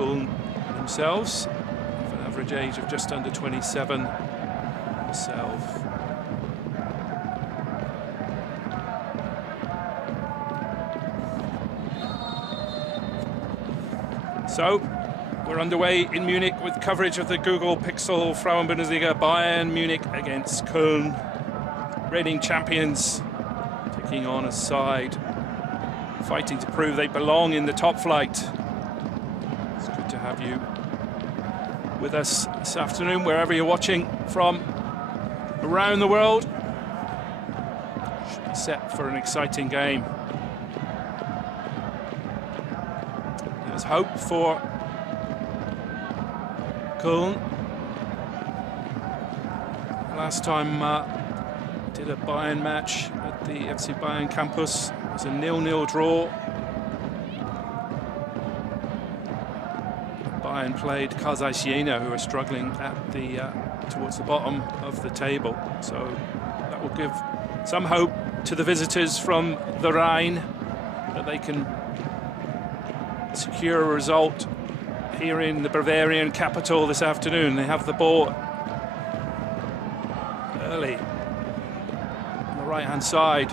Köln themselves, with an average age of just under 27 himself. So, we're underway in Munich with coverage of the Google Pixel Frauen-Bundesliga. Bayern Munich against Köln, reigning champions, taking on a side fighting to prove they belong in the top flight. It's good to have you with us this afternoon, wherever you're watching from around the world. Should be set for an exciting game. There's hope for Köln. Last time did a Bayern match at the FC Bayern campus. It was a 0-0 draw. Bayern played Jena, who are struggling at the towards the bottom of the table. So that will give some hope to the visitors from the Rhine that they can secure a result here in the Bavarian capital this afternoon. They have the ball early on the right-hand side.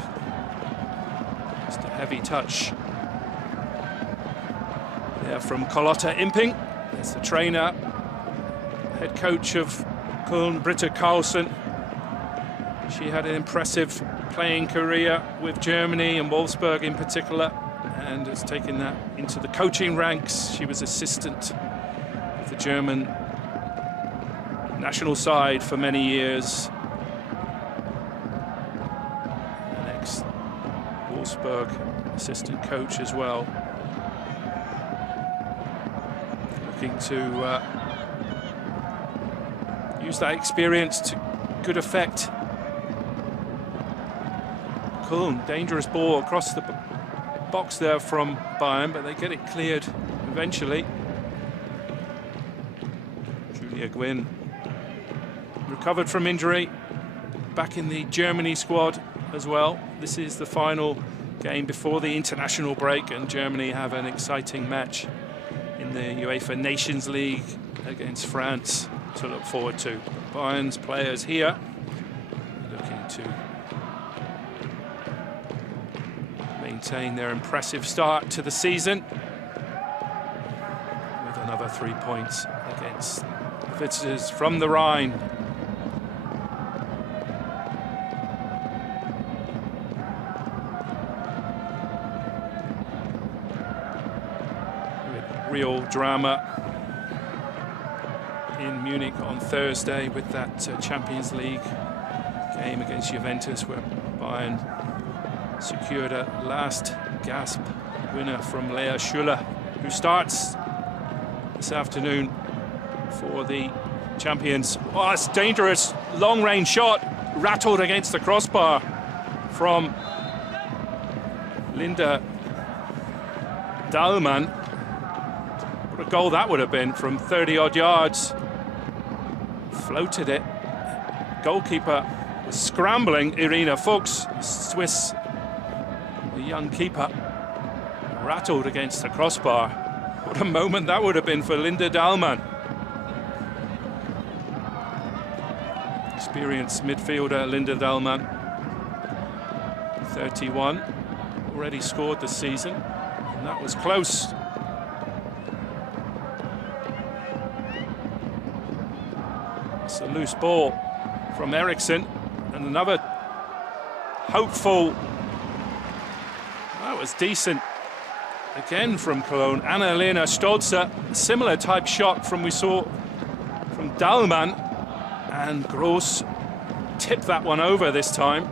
Just a heavy touch there from Carlotta Imping. There's the trainer, head coach of Köln, Britta Karlsson. She had an impressive playing career with Germany and Wolfsburg in particular, and has taken that into the coaching ranks. She was assistant of the German national side for many years. An ex-Wolfsburg assistant coach as well. Looking to use that experience to good effect. Köln, dangerous ball across the box there from Bayern, but they get it cleared eventually. Julia Gwynn recovered from injury, back in the Germany squad as well. This is the final game before the international break, and Germany have an exciting match in the UEFA Nations League against France to look forward to. Bayern's players here looking to maintain their impressive start to the season with another 3 points against visitors from the Rhine. With real drama in Munich on Thursday with that Champions League game against Juventus, where Bayern secured a last gasp winner from Lea Schuller, who starts this afternoon for the champions. Oh, it's dangerous long-range shot, rattled against the crossbar from Linda Dahlmann. What a goal that would have been from 30-odd yards. Floated it. Goalkeeper was scrambling. Irina Fuchs, Swiss, the young keeper, rattled against the crossbar. What a moment that would have been for Linda Dahlmann. Experienced midfielder Linda Dahlmann, 31, already scored this season, and that was close. It's a loose ball from Eriksson, and another hopeful. That was decent again from Cologne. Anna-Lena Stolzer, similar type shot from we saw from Dahlmann, and Gross tipped that one over this time.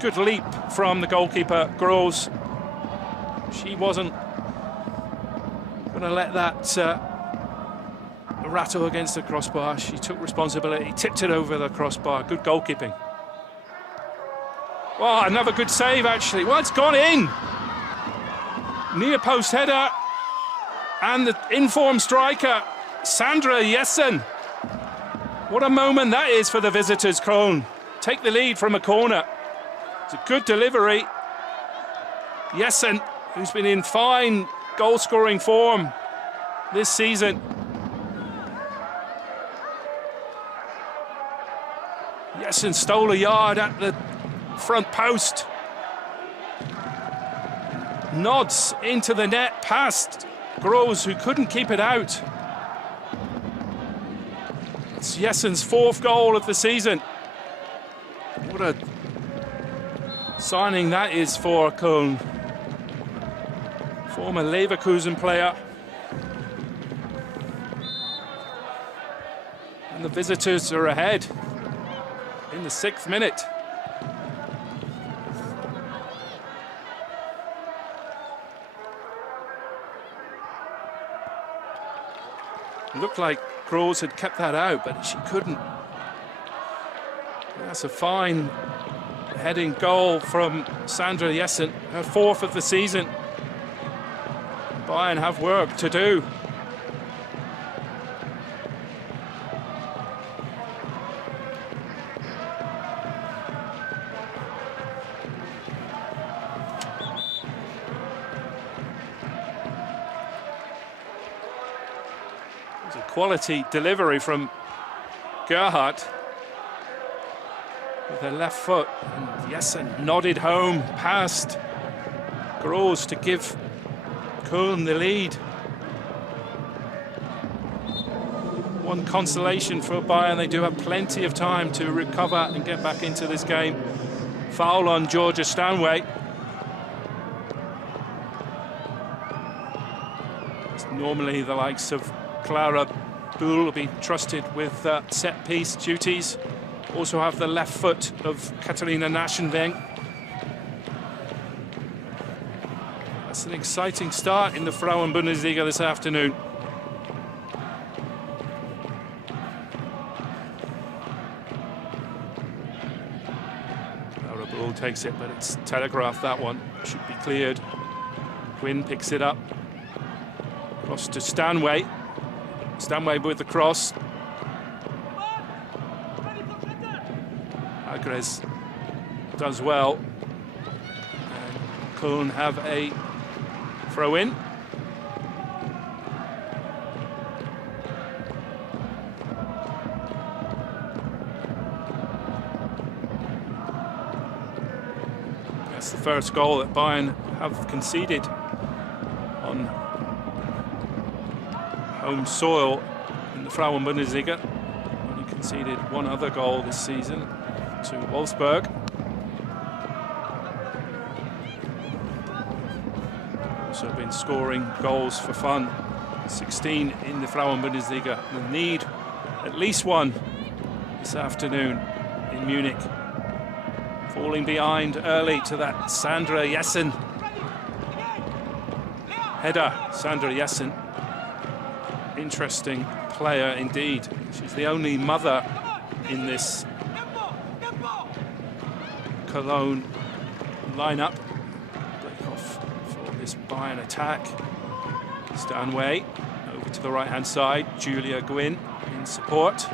Good leap from the goalkeeper, Gross. She wasn't going to let that rattle against the crossbar. She took responsibility, tipped it over the crossbar. Good goalkeeping. Oh, another good save, actually. Well, it's gone in. Near post header. And the informed striker, Sandra Jessen. What a moment that is for the visitors, Köln. Take the lead from a corner. It's a good delivery. Jessen who's been in fine goal-scoring form this season. Jessen stole a yard at the front post. Nods into the net past Groß, who couldn't keep it out. It's Jessen's 4th goal of the season. What a signing that is for Köln. Former Leverkusen player. And the visitors are ahead in the 6th minute. It looked like Groß had kept that out, but she couldn't. That's a fine heading goal from Sandra Jessen, her 4th of the season. Bayern have work to do. It's a quality delivery from Gerhardt with her left foot, and Jessen nodded home past Groß to give Köln the lead. One consolation for Bayern, they do have plenty of time to recover and get back into this game. Foul on Georgia Stanway. Normally the likes of Clara Buhl will be trusted with set-piece duties. Also have the left foot of Katharina Naschenweng. That's an exciting start in the Frauen-Bundesliga this afternoon. Laura Buhl takes it, but it's telegraphed, that one. Should be cleared. Quinn picks it up. Cross to Stanway. Stanway with the cross. Agres does well. And Köln have a throw-in. That's the first goal that Bayern have conceded on home soil in the Frauen-Bundesliga. Only conceded one other goal this season to Wolfsburg. Also been scoring goals for fun. 16 in the Frauen-Bundesliga. They'll need at least one this afternoon in Munich. Falling behind early to that Sandra Jessen header. Sandra Jessen, interesting player indeed. She's the only mother in this Cologne lineup. Break off for this Bayern attack. Stanway over to the right-hand side. Julia Gwynn in support.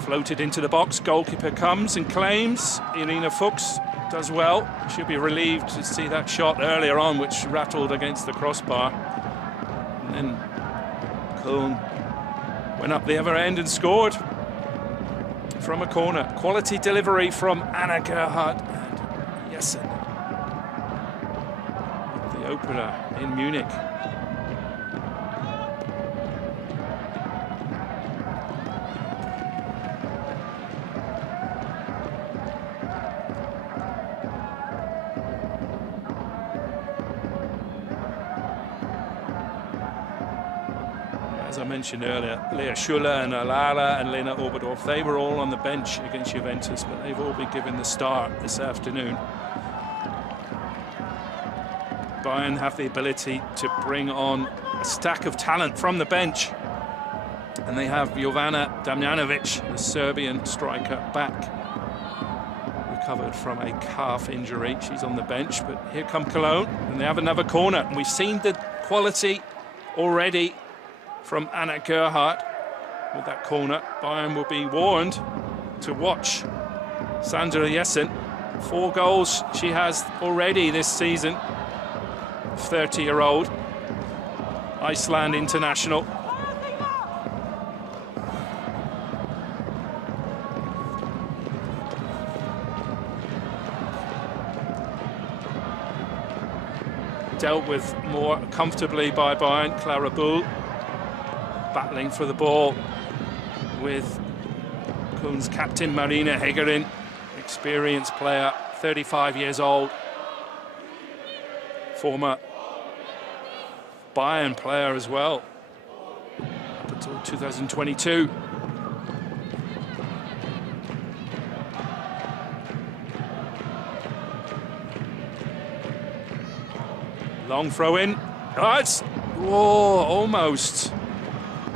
Floated into the box. Goalkeeper comes and claims. Irina Fuchs does well. She'll be relieved to see that shot earlier on, which rattled against the crossbar. And then Köln went up the other end and scored from a corner. Quality delivery from Anna Gerhardt and Jessen. The opener in Munich. As I mentioned earlier, Lea Schuller and Alara and Lena Oberdorf, they were all on the bench against Juventus, but they've all been given the start this afternoon. Bayern have the ability to bring on a stack of talent from the bench. And they have Jovana Damjanovic, the Serbian striker, back. Recovered from a calf injury. She's on the bench, but here come Cologne, and they have another corner. And we've seen the quality already from Anna Gerhardt with that corner. Bayern will be warned to watch Sandra Jessen. 4 goals she has already this season. 30-year-old Iceland international. Dealt with more comfortably by Bayern. Clara Bull battling for the ball with Köln's captain Marina Hegerin, experienced player, 35 years old, former Bayern player as well, up until 2022. Long throw in. Oh, it's almost.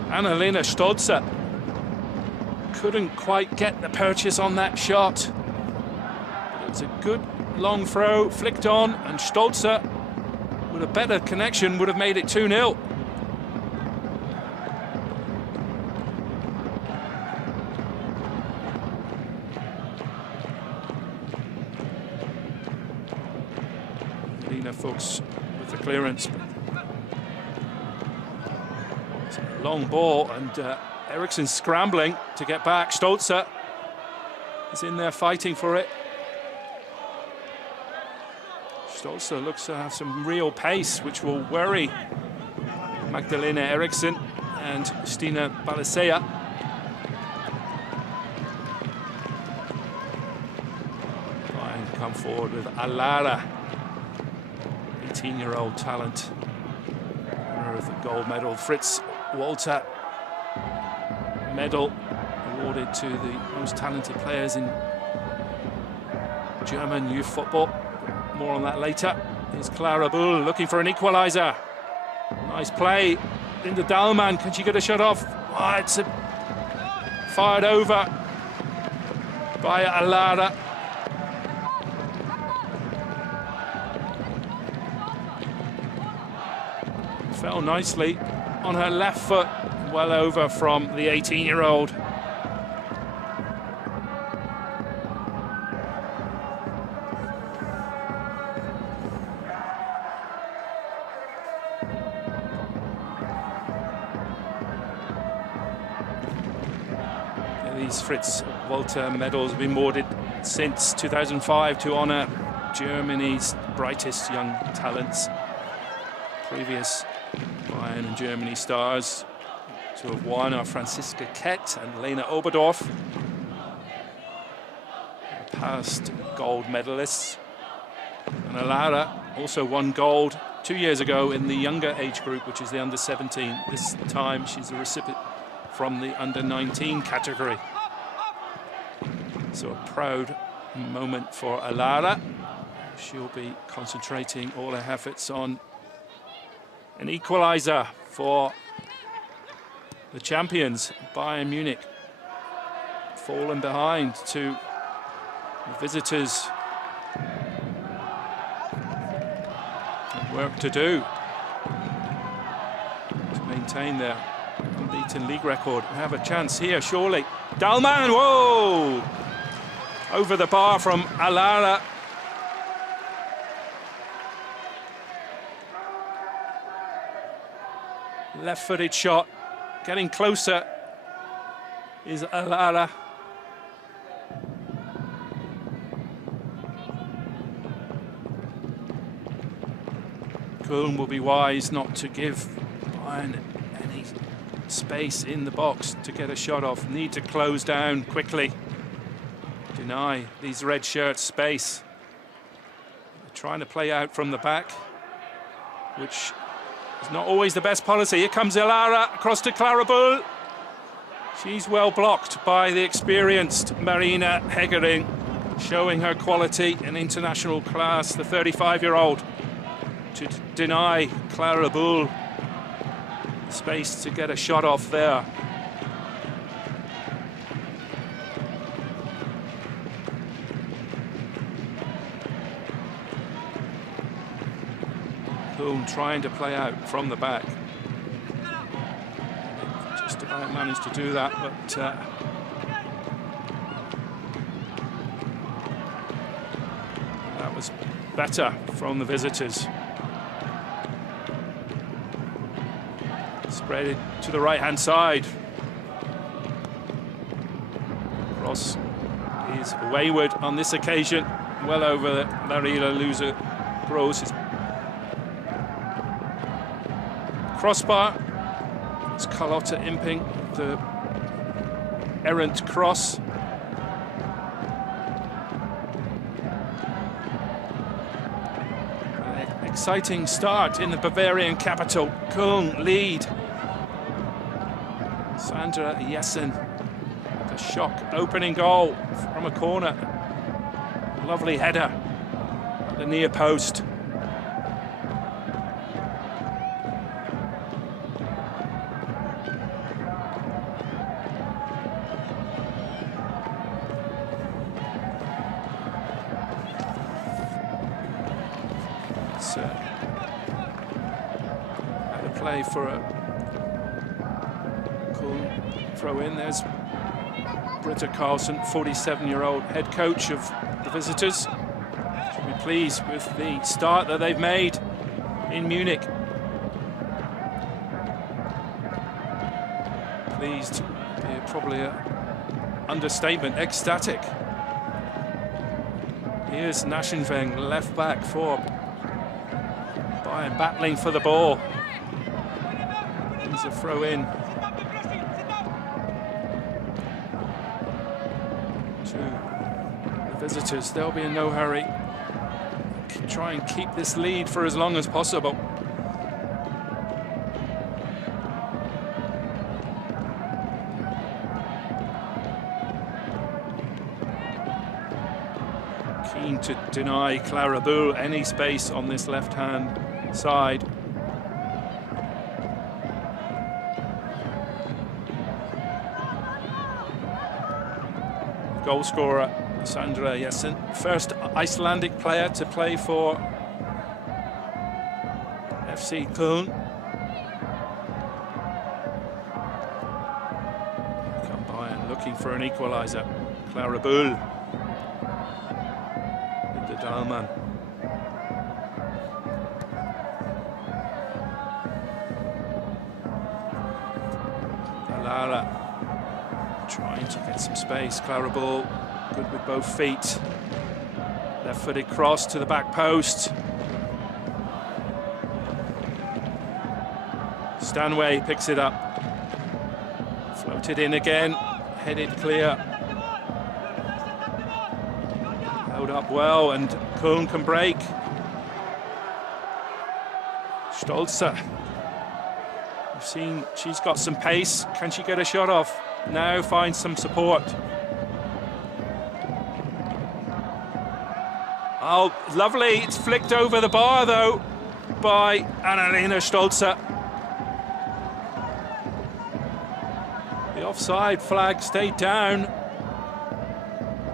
Annalena Stolze couldn't quite get the purchase on that shot. It was a good long throw, flicked on, and Stolze, with a better connection, would have made it 2-0. Lena Fuchs with the clearance. It's a long ball, and Eriksson scrambling to get back. Stolze is in there fighting for it. Stolze looks to have some real pace, which will worry Magdalena Eriksson and Stina Balisea. Bayern come forward with Alara, 18-year-old talent, winner of the gold medal. Fritz Walter medal awarded to the most talented players in German youth football. More on that later. Here's Clara Bull looking for an equaliser. Nice play. Linda Dahlmann, can she get a shot off? Oh, it's fired over by Alara. Fell nicely on her left foot, well over from the 18-year-old. These Fritz Walter medals have been awarded since 2005 to honour Germany's brightest young talents. Previous Bayern and Germany stars to have won are Franziska Kett and Lena Oberdorf, past gold medalists. And Alara also won gold 2 years ago in the younger age group, which is the under-17. This time she's a recipient from the under-19 category. So a proud moment for Alara. She'll be concentrating all her efforts on an equaliser for the champions, Bayern Munich. Fallen behind to the visitors. Work to do to maintain their unbeaten league record. We have a chance here, surely. Dahlmann, whoa! Over the bar from Alara. Left-footed shot, getting closer is Alara. Köln will be wise not to give Bayern any space in the box to get a shot off. Need to close down quickly. Deny these red shirts space. They're trying to play out from the back, which is not always the best policy. Here comes Alara across to Clara Bull. She's well blocked by the experienced Marina Hegerin, showing her quality and international class, the 35-year-old, to deny Clara Bull space to get a shot off there. Köln trying to play out from the back. Just about managed to do that, but that was better from the visitors. Spread it to the right-hand side. Cross is wayward on this occasion. Well over Larila loser Gross. Crossbar. It's Carlotta Imping, the errant cross. An exciting start in the Bavarian capital. Köln lead. Sandra Jessen, the shock opening goal from a corner. Lovely header at the near post. It's had a play for a cool throw in. There's Britta Carlson, 47-year-old head coach of the visitors. Should be pleased with the start that they've made in Munich. Pleased, probably an understatement, ecstatic. Here's Naschenweng, left back for Bayern, battling for the ball. Here's a throw in. Visitors, they'll be in no hurry. Try and keep this lead for as long as possible. Keen to deny Clara Bull any space on this left-hand side. Goal scorer Sandra Jessen, first Icelandic player to play for FC Köln. Come Bayern looking for an equaliser. Clara Bull, Linda Dahlmann. Alara trying to get some space. Clara Bull, good with both feet. Left-footed cross to the back post. Stanway picks it up. Floated in again. Headed clear. Held up well, and Köln can break. Stolzer. We've seen she's got some pace. Can she get a shot off? Now finds some support. Oh, lovely. It's flicked over the bar, though, by Annalena Stolzer. The offside flag stayed down.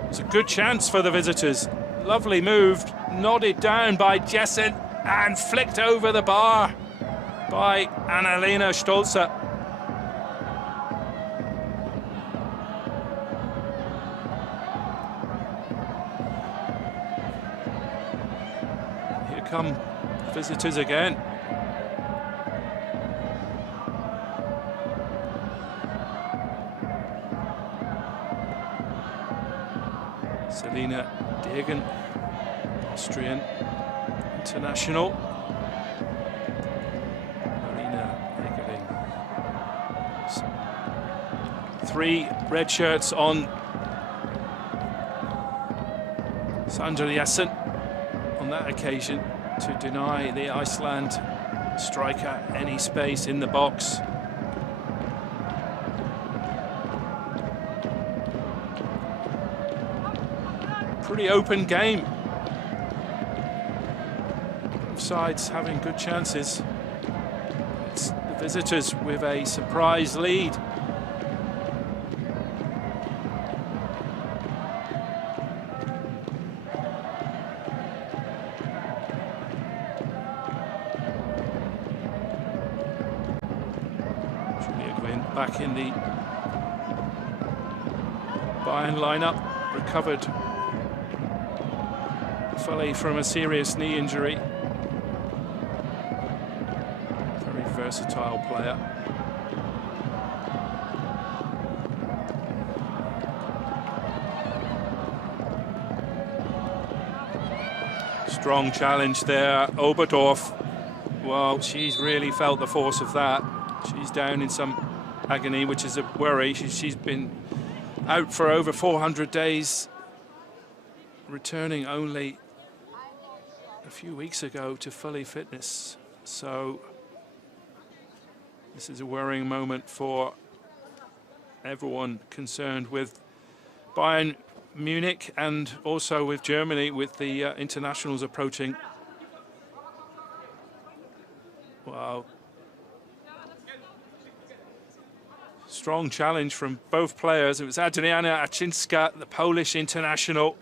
It's a good chance for the visitors. Lovely move, nodded down by Jessen and flicked over the bar by Annalena Stolzer. Come visitors again. Selina Degen, Austrian international. Marina Egeling. 3 red shirts on Sandra Jessen on that occasion, to deny the Iceland striker any space in the box. Pretty open game. Both sides having good chances. It's the visitors with a surprise lead. Back in the Bayern lineup, recovered fully from a serious knee injury. versatile player. Strong challenge there. Oberdorf, well, she's really felt the force of that. She's down in some agony, which is a worry. She's been out for over 400 days, returning only a few weeks ago to fully fitness. So this is a worrying moment for everyone concerned with Bayern Munich and also with Germany, with the internationals approaching. Wow. Strong challenge from both players. It was Adriana Aczynska, the Polish international,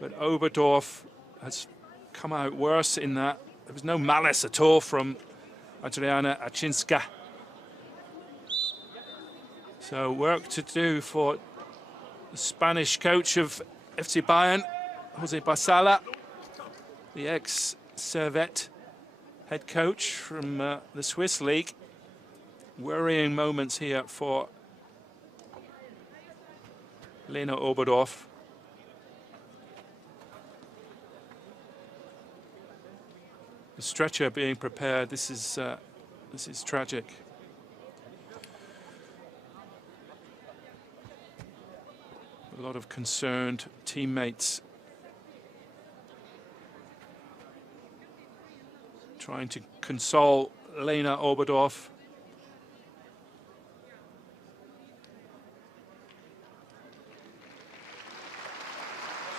but Oberdorf has come out worse in that. There was no malice at all from Adriana Aczynska. So work to do for the Spanish coach of FC Bayern, Jose Basala, the ex-Servette head coach from the Swiss league. Worrying moments here for Lena Oberdorf. The stretcher being prepared. This is tragic. A lot of concerned teammates trying to console Lena Oberdorf.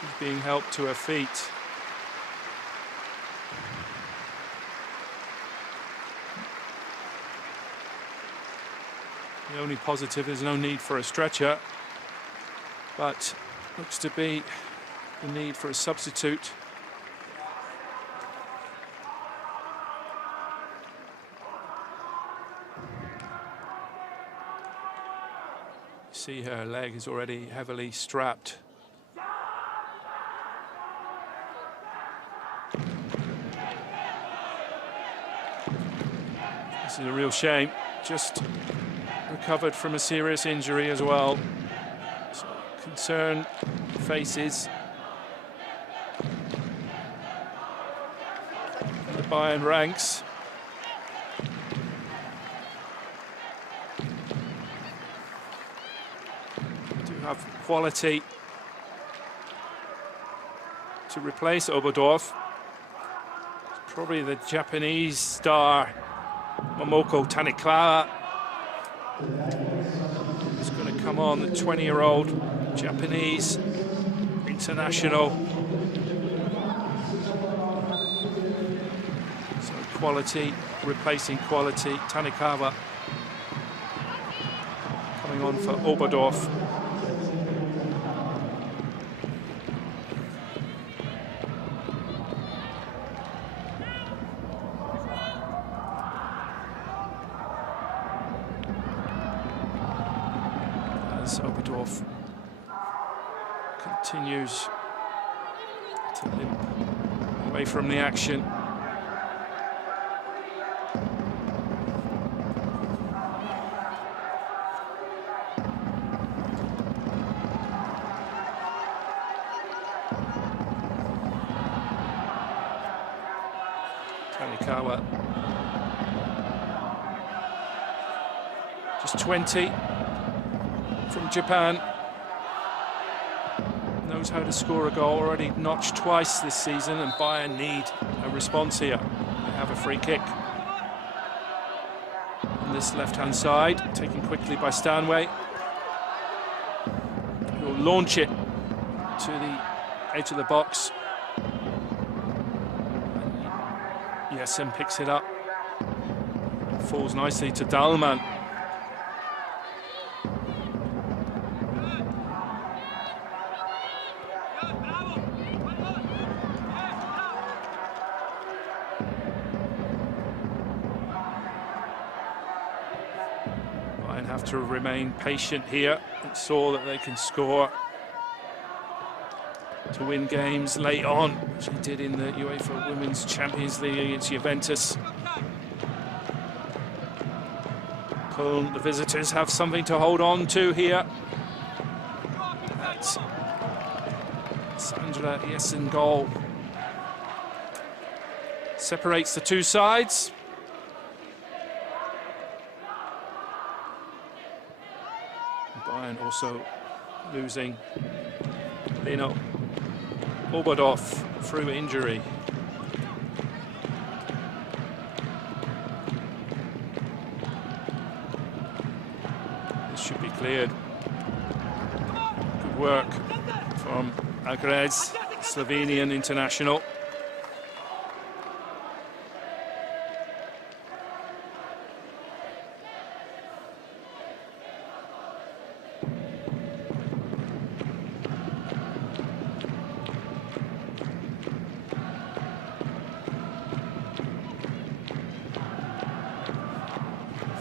She's being helped to her feet. The only positive is no need for a stretcher, but looks to be the need for a substitute. See, her leg is already heavily strapped. This is a real shame. Just recovered from a serious injury as well. So concern faces the Bayern ranks. Do have quality to replace Oberdorf. Probably the Japanese star Momoko Tanikawa is going to come on, the 20-year-old Japanese international. So quality replacing quality. Tanikawa coming on for Oberdorf. Oberdorf continues to limp away from the action. Tanikawa, just 20. From Japan, knows how to score a goal, already notched twice this season, and Bayern need a response here. They have a free kick on this left-hand side, taken quickly by Stanway. He'll launch it to the edge of the box. Jessen picks it up, falls nicely to Dahlmann. Have to remain patient here and saw that they can score to win games late on, which they did in the UEFA Women's Champions League against Juventus. Köln, the visitors, have something to hold on to here. That's Sandra Jessen goal. Separates the two sides. Bayern also losing Leno Oberdorf through injury. This should be cleared. Good work from Agrez, Slovenian international.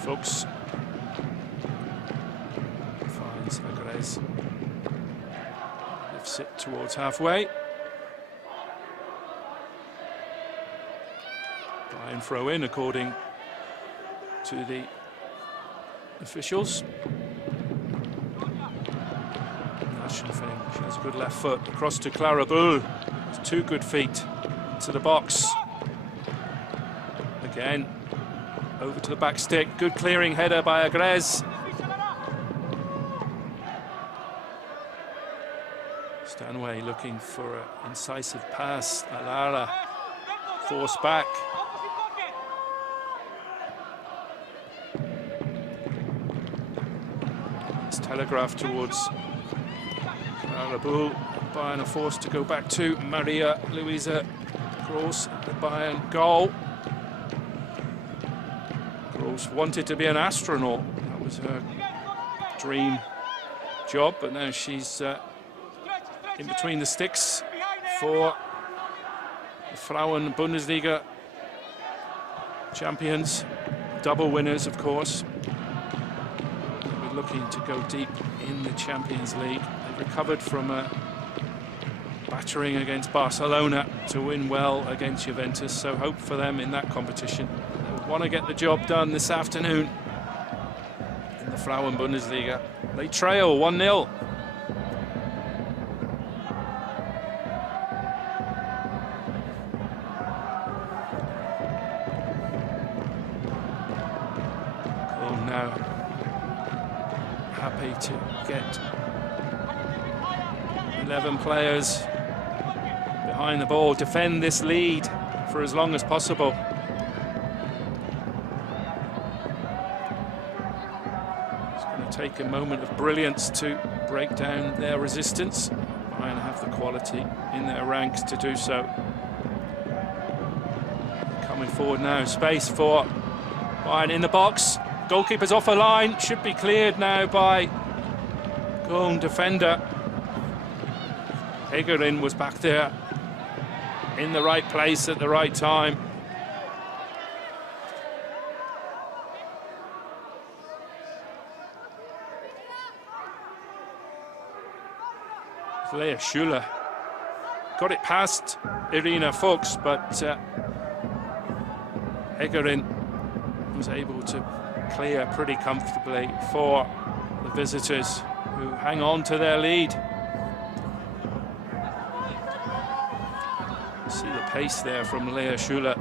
Fuchs finds Agrez, lifts it towards halfway. Bayern throw in according to the officials. Naschenfeng, she has a good left foot across to Clara Bull. Two good feet to the box. Again. Over to the back stick, good clearing header by Agrez. Stanway looking for an incisive pass. Alara forced back. It's telegraphed towards Clara Bull. Bayern are forced to go back to Maria Luisa Gross at the Bayern goal. Wanted to be an astronaut. That was her dream job, but now she's in between the sticks for the Frauen-Bundesliga champions, double winners, of course. We're looking to go deep in the Champions League. They recovered from a battering against Barcelona to win well against Juventus, so hope for them in that competition. Want to get the job done this afternoon in the Frauen-Bundesliga. They trail 1-0. Köln now happy to get 11 players behind the ball, defend this lead for as long as possible. Take a moment of brilliance to break down their resistance. Bayern have the quality in their ranks to do so. Coming forward now, space for Bayern in the box. Goalkeeper's off a line, should be cleared now by Köln defender. Hegerin was back there in the right place at the right time. Lea Schuler got it past Irina Fuchs, but Hegerin was able to clear pretty comfortably for the visitors, who hang on to their lead. See the pace there from Lea Schuler,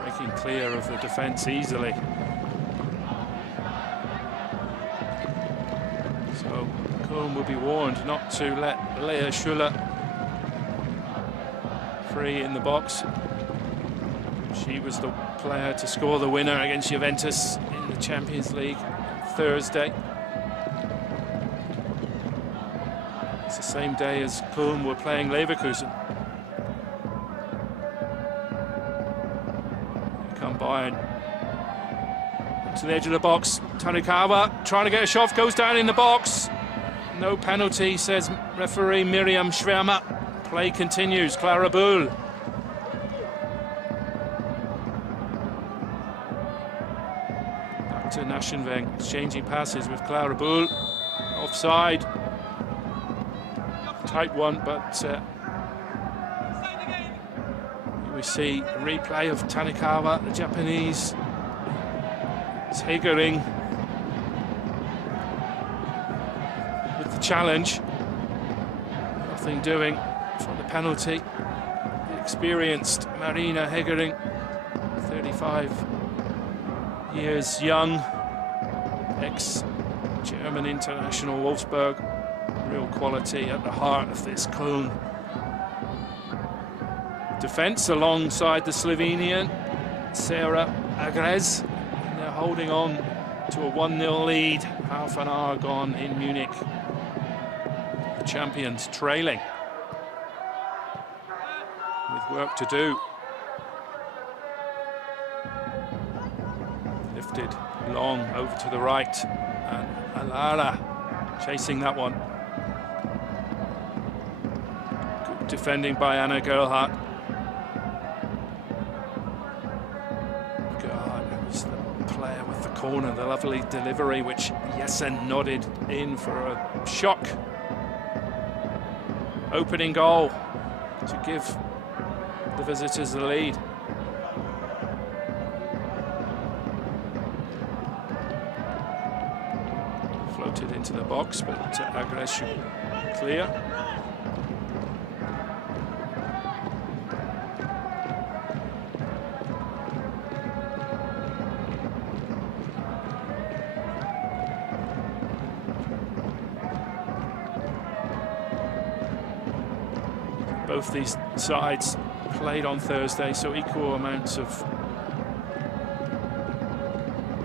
breaking clear of the defence easily. So Köln will be warned not to let Lea Schuler free in the box. She was the player to score the winner against Juventus in the Champions League Thursday. It's the same day as Köln were playing Leverkusen. Here come Bayern. To the edge of the box, Tanikawa trying to get a shot, goes down in the box. No penalty, says referee Miriam Schwärmer. Play continues, Clara Bull. Back to Naschenfeng, exchanging passes with Clara Bull. Offside. Tight one, but he We see a replay of Tanikawa, the Japanese. It's Hegering with the challenge. Nothing doing for the penalty. The experienced Marina Hegering, 35 years young, ex-German international Wolfsburg. Real quality at the heart of this Köln defence, alongside the Slovenian Sarah Agrez. And they're holding on to a 1-0 lead, half an hour gone in Munich. The champions trailing with work to do. Lifted long over to the right, and Alara chasing that one. Good defending by Anna Gerhardt. Player with the corner, the lovely delivery, which Jessen nodded in for a shock opening goal to give the visitors the lead. Floated into the box, but Agres should clear. Both these sides played on Thursday, so equal amounts of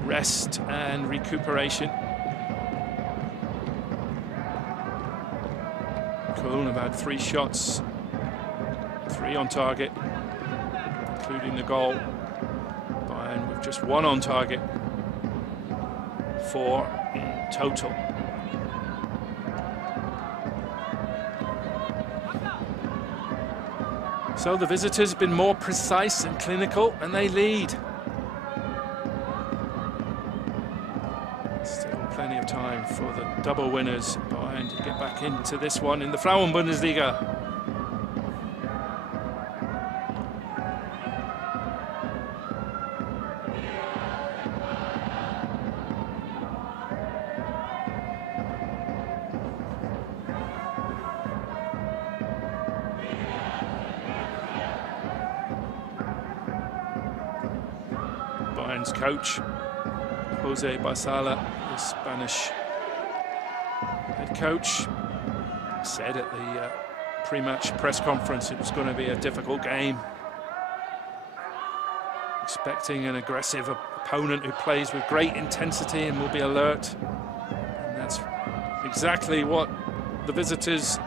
rest and recuperation. Köln about 3 shots, 3 on target, including the goal. Bayern with just 1 on target, 4 in total. So the visitors have been more precise and clinical, and they lead. Still plenty of time for the double winners Bayern to get back into this one in the Frauen-Bundesliga. Bayern's coach, Jose Basala, the Spanish head coach, said at the pre-match press conference it was going to be a difficult game. Expecting an aggressive opponent who plays with great intensity and will be alert. And that's exactly what the visitors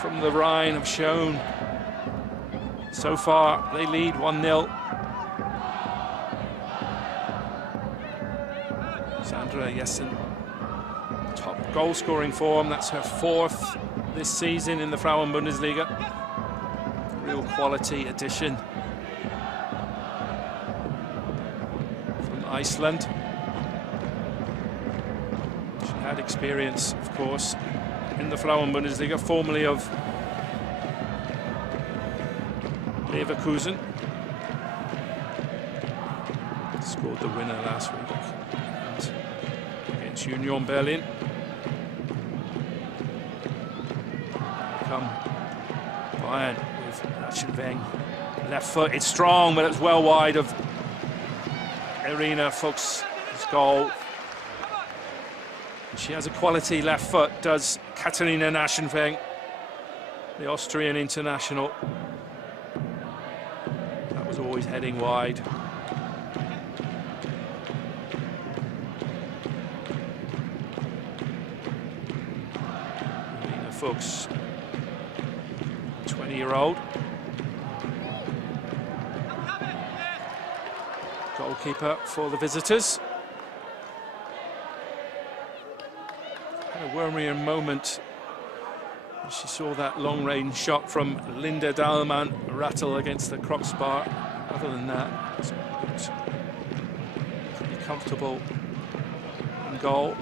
from the Rhine have shown. So far, they lead 1-0. Sandra Jessen, top goal-scoring form. That's her 4th this season in the Frauen-Bundesliga. Real quality addition from Iceland. She had experience, of course, in the Frauen-Bundesliga, formerly of Leverkusen. Scored the winner last week against Union Berlin. Come Bayern with Ratchenweng. Left foot, it's strong, but it's well wide of Irina Fuchs's goal. She has a quality left foot, does Katharina Ratchenweng, the Austrian international. That was always heading wide. Fuchs, 20-year-old. Goalkeeper for the visitors. Had a worrying moment. She saw that long-range shot from Linda Dahlmann rattle against the crossbar. Other than that, it's pretty comfortable in goal.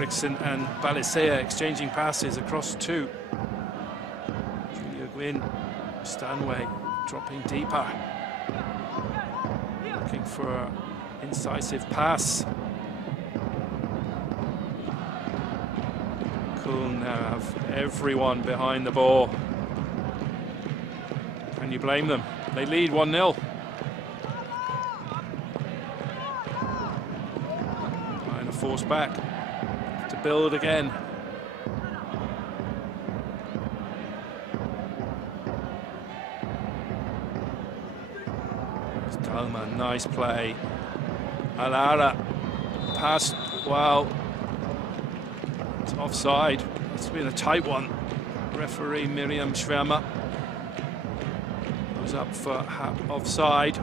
Eriksson and Balisea exchanging passes across two. Julia Gwynn, Stanway dropping deeper, looking for an incisive pass. Köln now have everyone behind the ball. Can you blame them? They lead 1-0. Trying to force back to build again. Dalman, nice play. Alara, pass, wow. It's offside. It's been a tight one. Referee Miriam Schwärmer goes up for offside.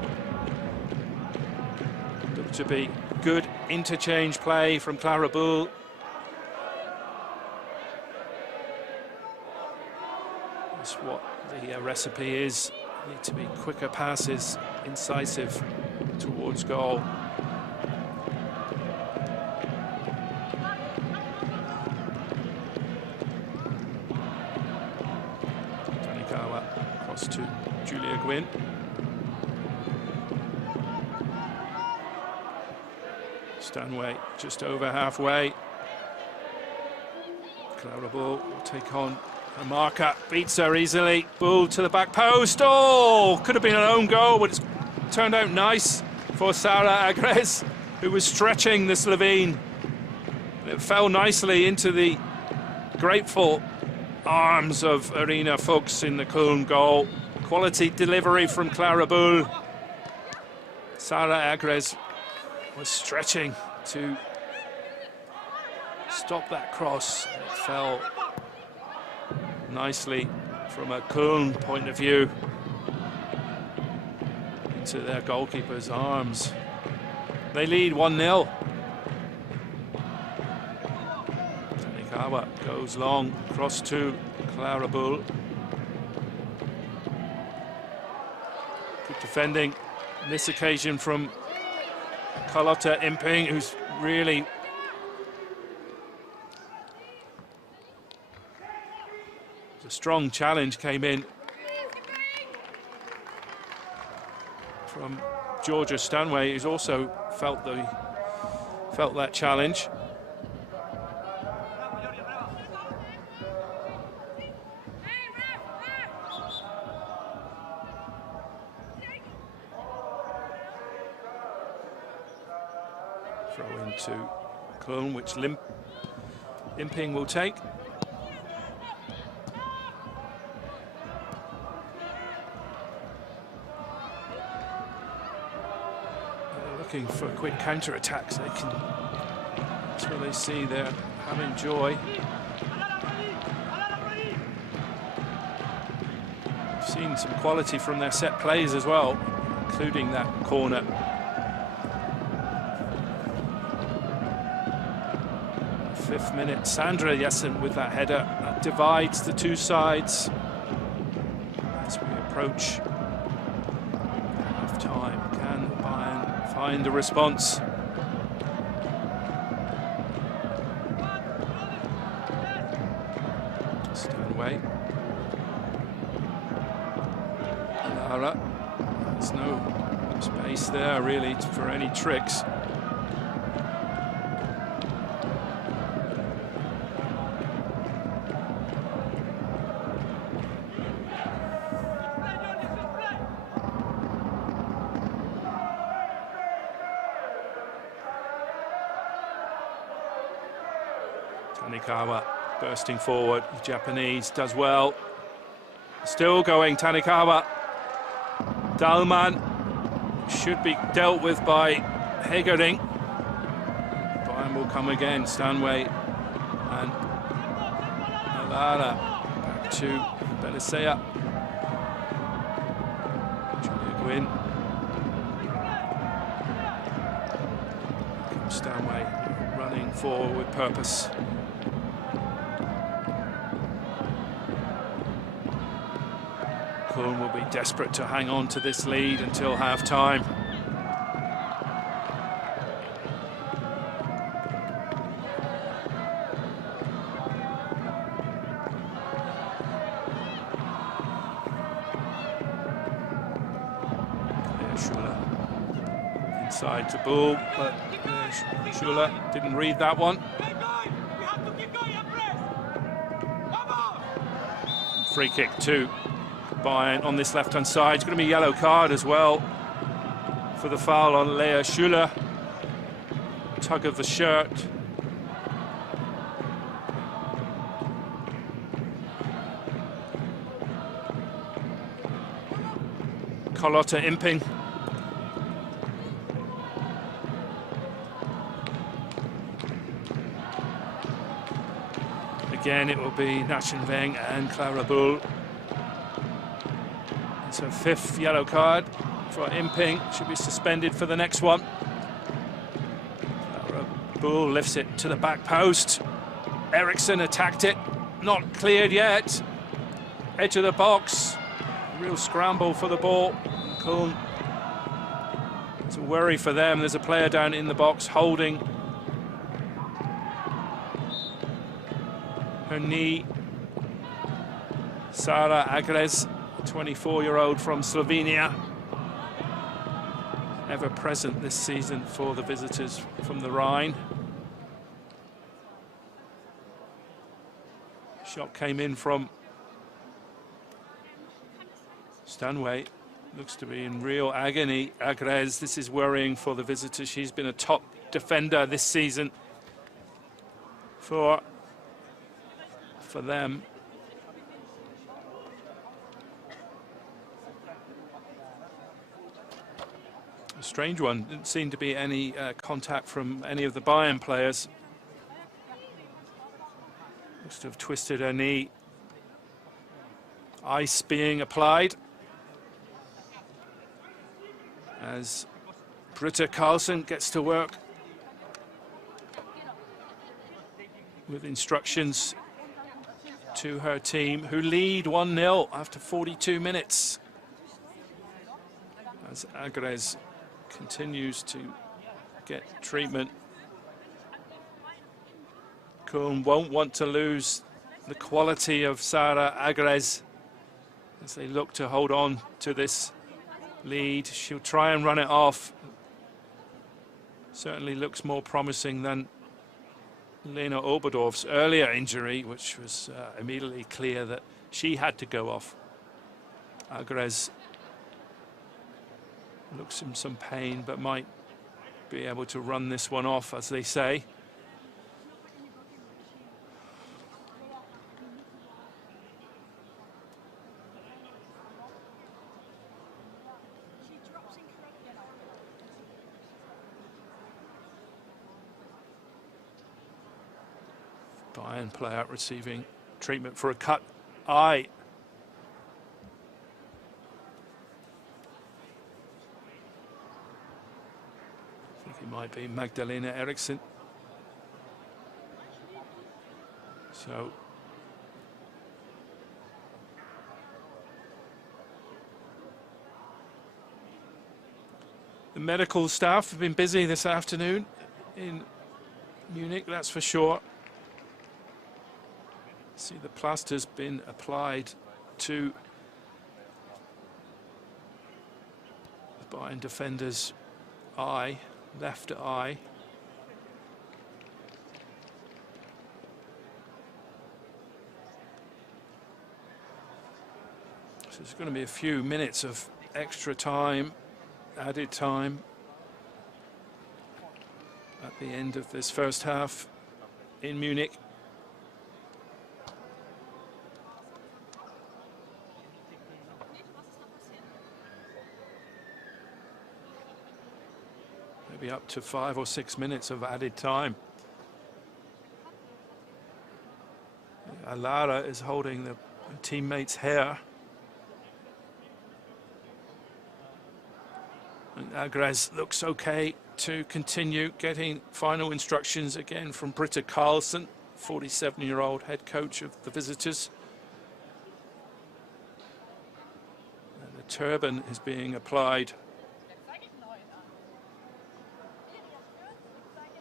Looked to be good interchange play from Clara Bull. That's what the recipe is. Need to be quicker passes, incisive towards goal. Tanikawa across to Julia Gwynn. Stanway just over halfway. Clara Bull will take on a marker, beats her easily. Bull to the back post. Oh, could have been an own goal, but it's turned out nice for Sara Agres, who was stretching the Slovene. It fell nicely into the grateful arms of Irina Fuchs in the Köln goal. Quality delivery from Clara Bull. Sara Agres was stretching to stop that cross. It fell nicely from a Köln point of view into their goalkeeper's arms. They lead 1-0. Tanikawa goes long, cross to Clara Bull. Good defending on this occasion from Carlotta Imping, who's really a strong challenge came in from Georgia Stanway, who's also felt that challenge. Throw into Köln, which Imping will take. Looking for quick counter-attacks. That's where they see they're having joy. We've seen some quality from their set plays as well, including that corner. Fifth minute, Sandra Jessen with that header that divides the two sides as we approach half-time. Can Bayern find a response? Stanway. Lara. There's no space there really for any tricks. Tanikawa bursting forward, the Japanese does well. Still going, Tanikawa. Dalman should be dealt with by Hegering. Bayern will come again, Stanway and Alara. Back to Belisea. Julia Gwynn. Stanway running forward with purpose. Köln will be desperate to hang on to this lead until half-time. Schuler inside to Bull, but Schuler didn't read that one. Free kick to Bayern on this left-hand side. It's going to be a yellow card as well for the foul on Lea Schuler. Tug of the shirt. Carlotta Imping. Again, it will be Nachin Weng and Clara Bull. It's her 5th yellow card for Imping. Should be suspended for the next one. Clara Bull lifts it to the back post. Eriksson attacked it. Not cleared yet. Edge of the box. Real scramble for the ball. Köln. It's a worry for them. There's a player down in the box holding her knee. Sara Agres, 24-year-old from Slovenia. Ever present this season for the visitors from the Rhine. Shot came in from Stanway. Looks to be in real agony. Agres, this is worrying for the visitors. She's been a top defender this season for them. A strange one. Didn't seem to be any contact from any of the Bayern players. Looks to have twisted her knee. Ice being applied as Britta Karlsson gets to work with instructions to her team, who lead 1-0 after 42 minutes. As Agres continues to get treatment. Köln won't want to lose the quality of Sara Agres as they look to hold on to this lead. She'll try and run it off. Certainly looks more promising than Lena Oberdorf's earlier injury, which was immediately clear that she had to go off. Agres looks in some pain, but might be able to run this one off, as they say. Bayern player receiving treatment for a cut eye. I think it might be Magdalena Eriksson. So the medical staff have been busy this afternoon in Munich, that's for sure. See, the plaster's been applied to the Bayern defender's eye, left eye. So there's going to be a few minutes of extra time, added time, at the end of this first half in Munich. Maybe up to 5 or 6 minutes of added time. Alara is holding the teammate's hair. And Agres looks okay to continue, getting final instructions again from Britta Karlsson, 47-year-old head coach of the visitors. And the turban is being applied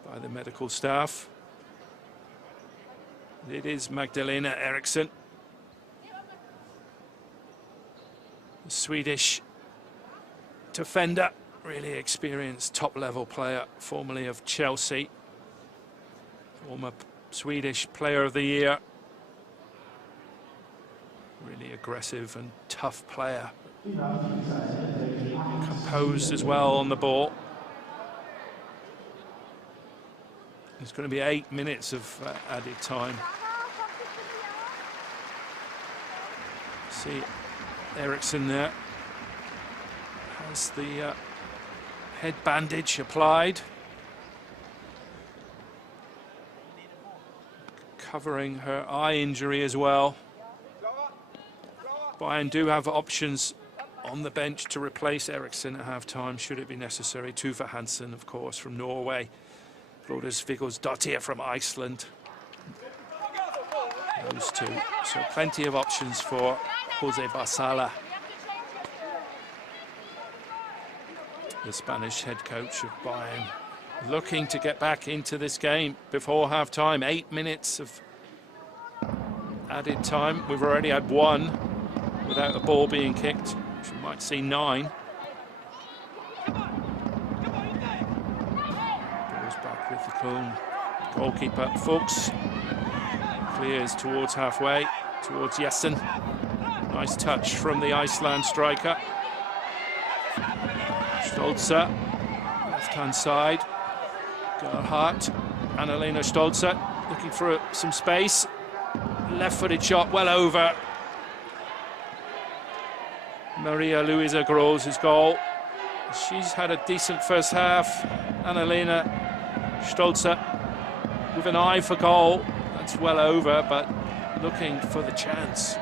by the medical staff. It is Magdalena Eriksson, the Swedish defender, really experienced top-level player, formerly of Chelsea, former Swedish Player of the Year. Really aggressive and tough player. Composed as well on the ball. It's going to be 8 minutes of added time. See Eriksson there. Has the head bandage applied. Covering her eye injury as well. Bayern do have options on the bench to replace Eriksson at half-time, should it be necessary. Tuva Hansen, of course, from Norway. Flórdís Vigfúsdóttir from Iceland. Those two. So plenty of options for Jose Barsala, the Spanish head coach of Bayern, looking to get back into this game before half-time. 8 minutes of added time. We've already had one without the ball being kicked, which we might see 9. Ball's back with the Köln goalkeeper, Fuchs. Clears towards halfway, towards Jessen. Nice touch from the Iceland striker. Stolze, left-hand side. Gerhardt, Annalena Stolze, looking for some space. Left-footed shot, well over. Maria Luisa Groß's goal. She's had a decent first half. Annalena Stolze with an eye for goal. That's well over, but looking for the chance.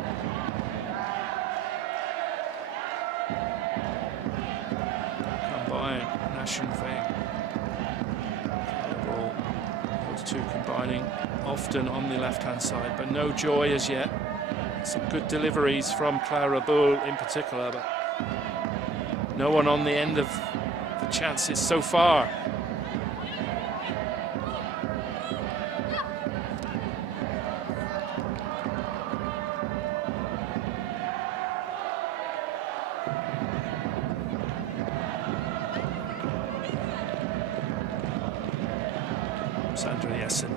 Combine Nationweg. Those two combining often on the left-hand side, but no joy as yet. Some good deliveries from Clara Bull in particular, but no one on the end of the chances so far. Sandra Jessen.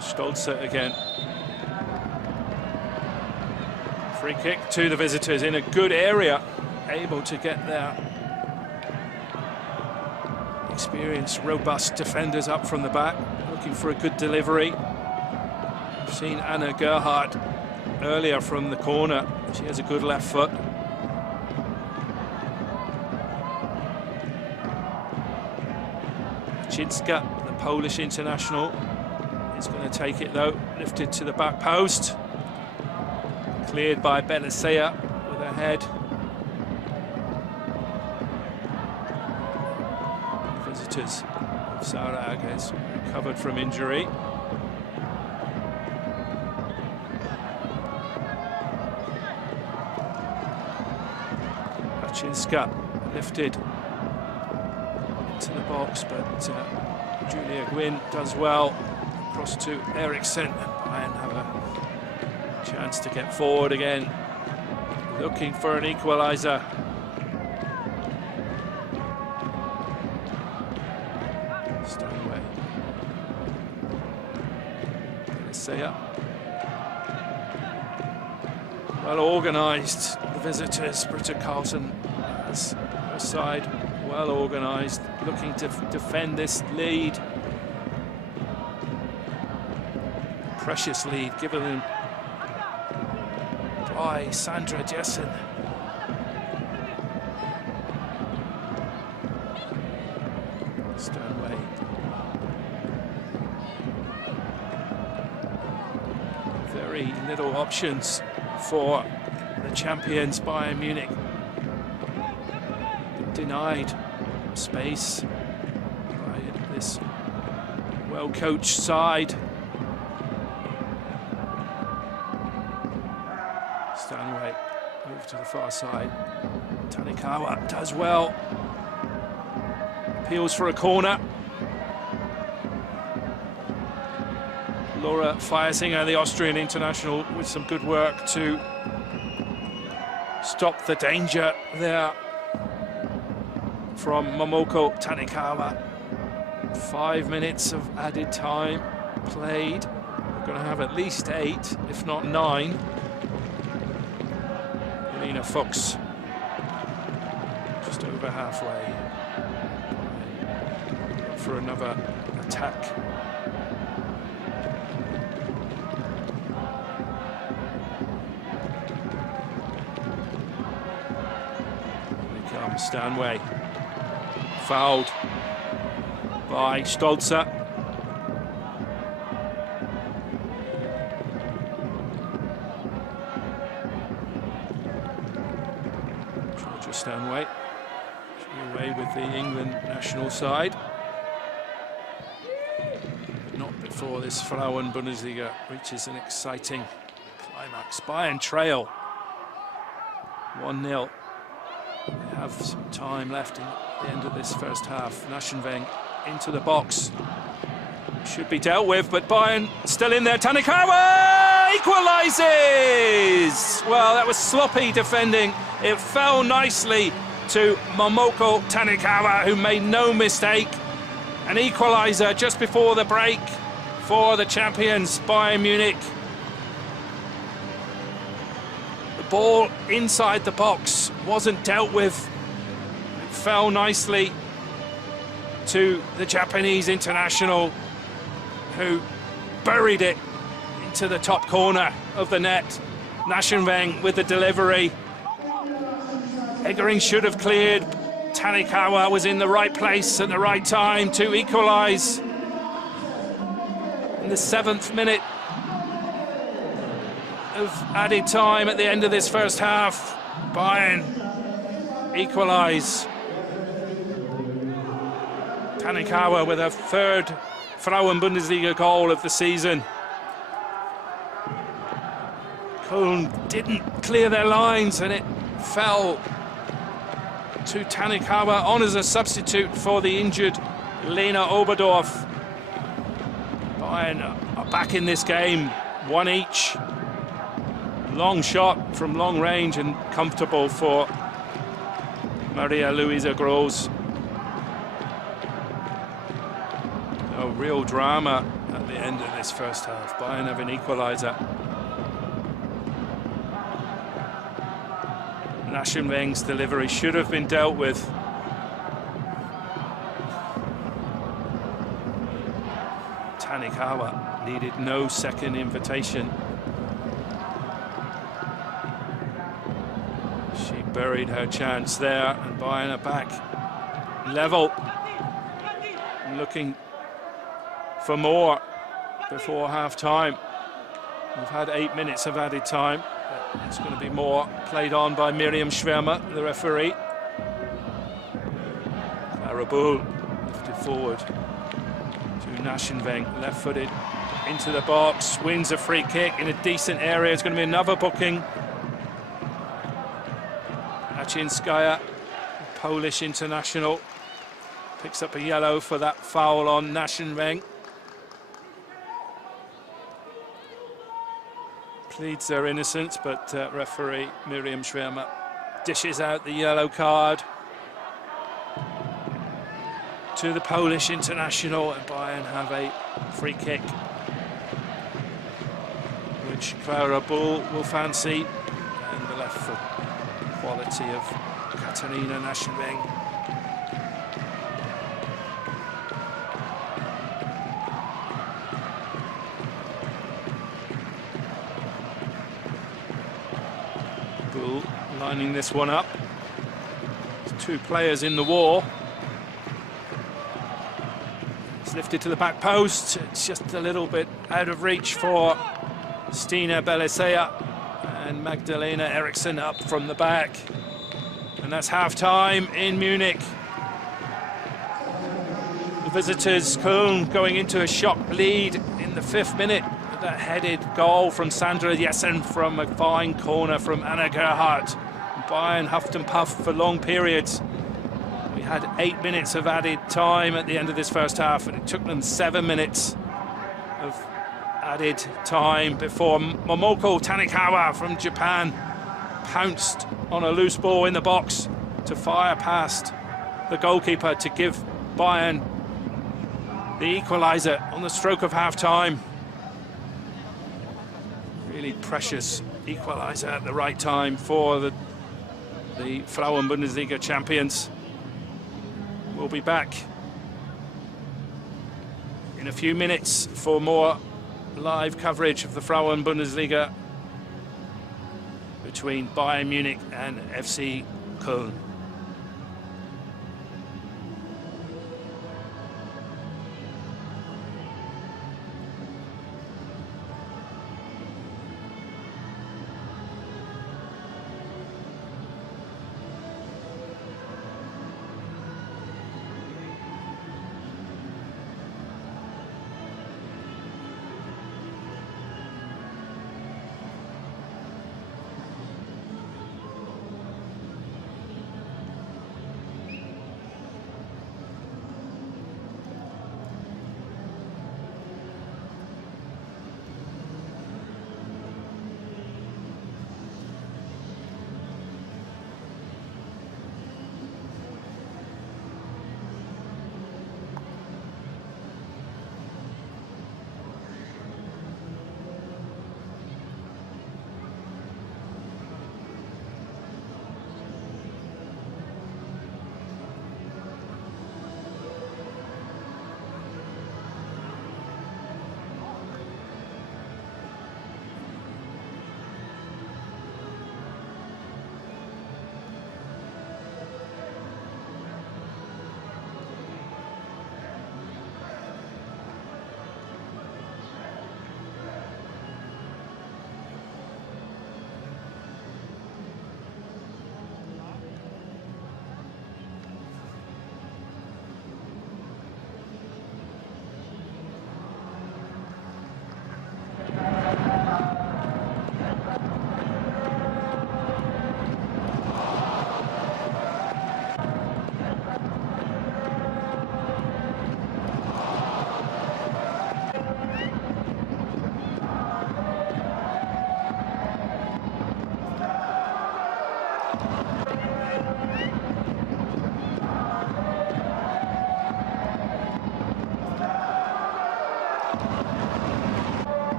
Stolze again. Free kick to the visitors in a good area, able to get there. Experienced, robust defenders up from the back, looking for a good delivery. We've seen Anna Gerhardt earlier from the corner. She has a good left foot. Chicka, the Polish international, is going to take it though, lifted to the back post. Cleared by Belisea with her head. Visitors, Sarag has recovered from injury. Chicka lifted to the box, but Julia Gwynn does well. Across to Eriksson. Bayern have a chance to get forward again, looking for an equaliser. Stowaway. Belisea. Well organised, the visitors. Britta Carlson has her side well organised, looking to defend this lead. Precious lead given them by Sandra Jessen. Stowaway. Very little options for the champions Bayern Munich. Denied space by this well-coached side. Stanway move to the far side. Tanikawa does well. Appeals for a corner. Laura Feiersinger, the Austrian international, with some good work to stop the danger there from Momoko Tanikawa. 5 minutes of added time played. We're going to have at least 8, if not 9. Elina Fuchs just over halfway for another attack. Here comes Stanway, fouled by Stolzer. Georgia Stanway away with the England national side. But not before this Frauen-Bundesliga reaches an exciting climax. Bayern trail 1-0. They have some time left in the end of this first half. Naschenweng into the box. Should be dealt with, but Bayern still in there. Tanikawa equalises! Well, that was sloppy defending. It fell nicely to Momoko Tanikawa, who made no mistake. An equaliser just before the break for the champions, Bayern Munich. The ball inside the box wasn't dealt with. It fell nicely to the Japanese international, who buried it into the top corner of the net. Naschenweng with the delivery. Eggering should have cleared. Tanikawa was in the right place at the right time to equalise. In the 7th minute of added time at the end of this first half, Bayern equalise. Tanikawa with her 3rd Frauen-Bundesliga goal of the season. Köln didn't clear their lines and it fell to Tanikawa on as a substitute for the injured Lena Oberdorf. Bayern are back in this game, 1 each. Long shot from long range and comfortable for Maria Luisa Groß. No real drama at the end of this first half. Bayern have an equaliser. Naschenweng's delivery should have been dealt with. Tanikawa needed no second invitation. She buried her chance there, and Bayern are back level, looking for more before half-time. We've had 8 minutes of added time. It's going to be more played on by Miriam Schwärmer, the referee. Clara Bull lifted forward to Naschenweng, left-footed into the box, wins a free kick in a decent area. It's going to be another booking. Achinskaya, Polish international, picks up a yellow for that foul on Naschenweng. Pleads their innocence, but referee Miriam Schwärmer dishes out the yellow card to the Polish international, and Bayern have a free kick, which Clara Bull will fancy, and the left foot quality of Katarina Naschenweng. Bull lining this one up. There's 2 players in the wall. It's lifted to the back post. It's just a little bit out of reach for Stina Belisea, and Magdalena Eriksson up from the back. And that's half-time in Munich. The visitors, Köln, going into a shock lead in the 5th minute. That headed goal from Sandra Jessen from a fine corner from Anna Gerhardt. Bayern huffed and puffed for long periods. We had 8 minutes of added time at the end of this first half, and it took them 7 minutes of added time before Momoko Tanikawa from Japan pounced on a loose ball in the box to fire past the goalkeeper to give Bayern the equaliser on the stroke of half-time. Really precious equaliser at the right time for the Frauen-Bundesliga champions. We'll be back in a few minutes for more live coverage of the Frauen-Bundesliga between Bayern Munich and FC Köln.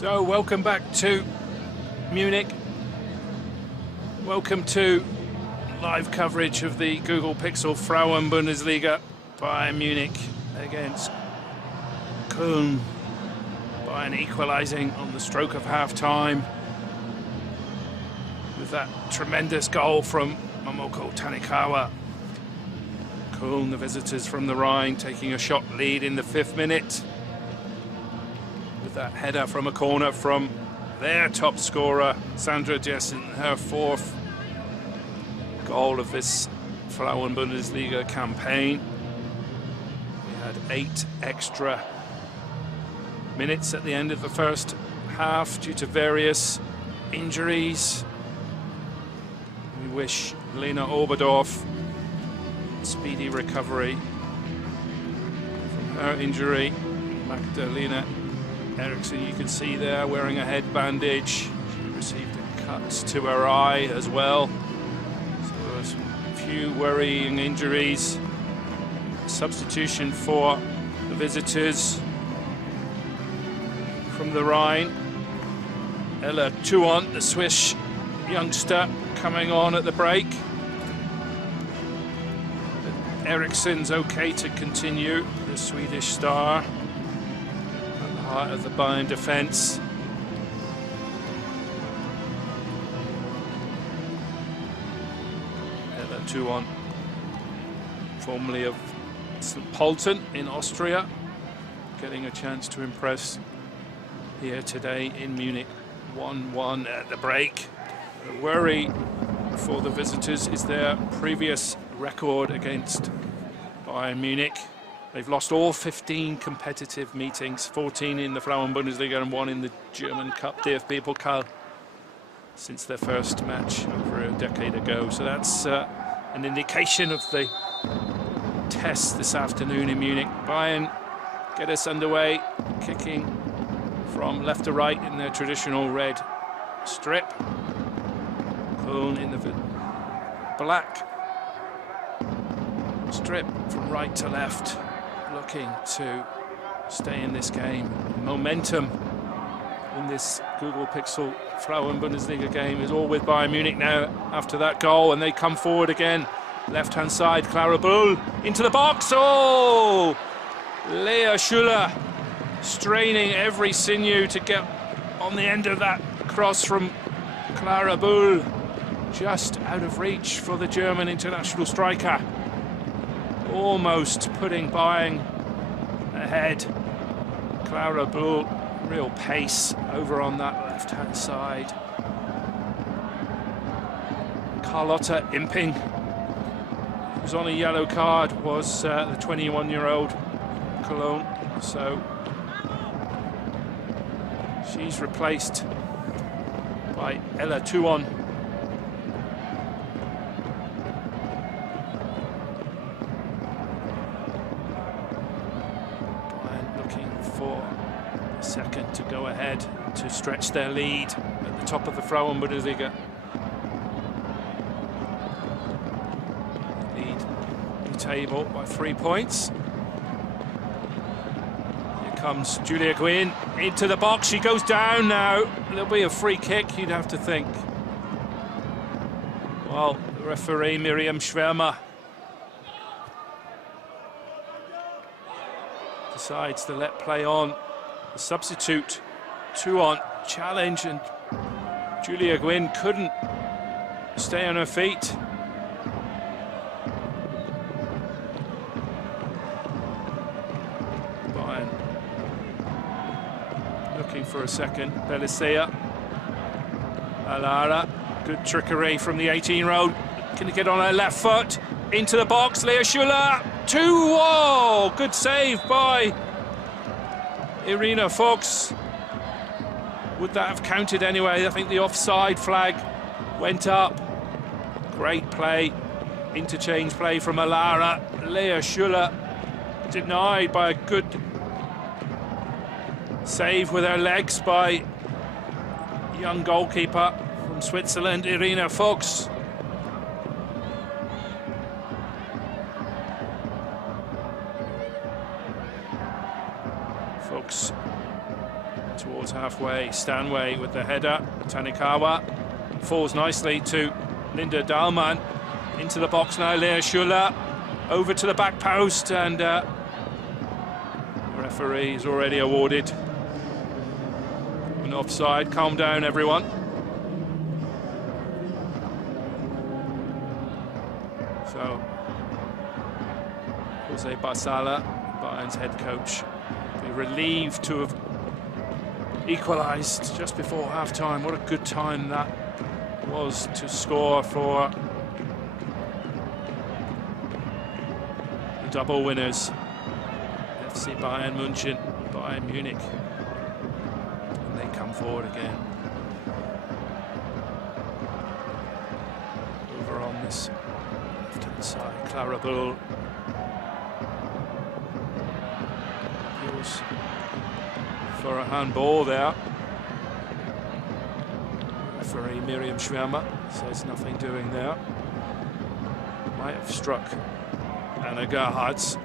So welcome back to Munich. Welcome to live coverage of the Google Pixel Frauen-Bundesliga. Bayern Munich against Köln. Bayern equalising on the stroke of half-time with that tremendous goal from Momoko Tanikawa. Köln, the visitors from the Rhine, taking a shot lead in the 5th minute. With that header from a corner from their top scorer, Sandra Jessen, her 4th goal of this Frauen-Bundesliga campaign. We had 8 extra minutes at the end of the first half due to various injuries. We wish Lena Oberdorf speedy recovery from her injury. Magdalena Eriksson, you can see there, wearing a head bandage. She received a cut to her eye as well. So there was a few worrying injuries. Substitution for the visitors from the Rhine. Ella Tuon, the Swiss youngster, coming on at the break. Eriksson's okay to continue, the Swedish star. Heart of the Bayern defence. Ella Tuon, formerly of St. Pölten in Austria, getting a chance to impress here today in Munich. 1-1 at the break. The worry for the visitors is their previous record against Bayern Munich. They've lost all 15 competitive meetings, 14 in the Frauen-Bundesliga and 1 in the German Cup DFB Pokal since their first match over a decade ago. So that's an indication of the test this afternoon in Munich. Bayern get us underway, kicking from left to right in their traditional red strip. Köln in the black strip from right to left, looking to stay in this game. Momentum in this Google Pixel Frauen-Bundesliga game is all with Bayern Munich now after that goal, and they come forward again. Left-hand side, Clara Bull into the box. Oh! Lea Schuller straining every sinew to get on the end of that cross from Clara Bull. Just out of reach for the German international striker. Almost putting Bayern ahead. Clara Bull, real pace over on that left-hand side. Carlotta Imping, who's on a yellow card, was the 21-year-old Cologne. So she's replaced by Ella Tuon. Second to go ahead to stretch their lead at the top of the Frauen-Bundesliga. Lead the table by 3 points. Here comes Julia Gwynn into the box. She goes down now. There'll be a free kick, you'd have to think. Well, the referee Miriam Schwärmer decides to let play on. The substitute, Tuon, challenge, and Julia Gwynn couldn't stay on her feet. Bayern looking for a second. Belisea, Alara, good trickery from the 18-year-old. Can he get on her left foot? Into the box, Lea Schuller, 2-0, good save by Irina Fuchs. Would that have counted anyway? I think the offside flag went up. Great play, interchange play from Alara. Lea Schuller denied by a good save with her legs by young goalkeeper from Switzerland, Irina Fuchs. Fuchs towards halfway. Stanway with the header. Tanikawa falls nicely to Linda Dahlmann. Into the box now, Lea Schuller. Over to the back post, and the referee is already awarded an offside. Calm down, everyone. So, Jose Barsala, Bayern's head coach, will be relieved to have equalised just before half-time. What a good time that was to score for the double winners, FC Bayern München, Bayern Munich. And they come forward again. Over on this left-hand side, Clara Bull. Appeals for a handball there. Referee Miriam Schwärmer says nothing doing there. Might have struck Anna Gerhardt's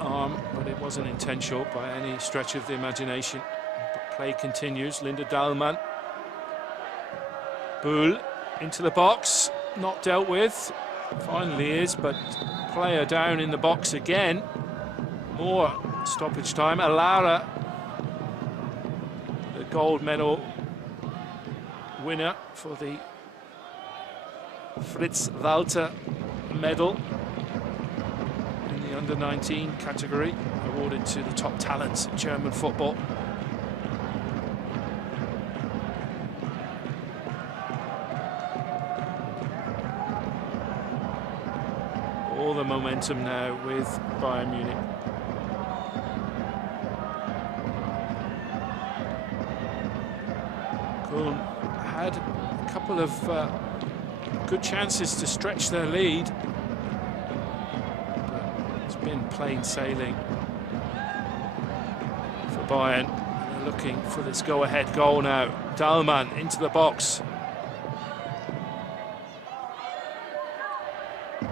arm, but it wasn't intentional by any stretch of the imagination. But play continues. Linda Dahlmann. Bull into the box, not dealt with. Finally is, but player down in the box again. More stoppage time. Alara, the gold medal winner for the Fritz Walter medal in the under-19 category, awarded to the top talents in German football. All the momentum now with Bayern Munich. Köln had a couple of good chances to stretch their lead, but it's been plain sailing for Bayern. They're looking for this go-ahead goal now. Dahlmann into the box.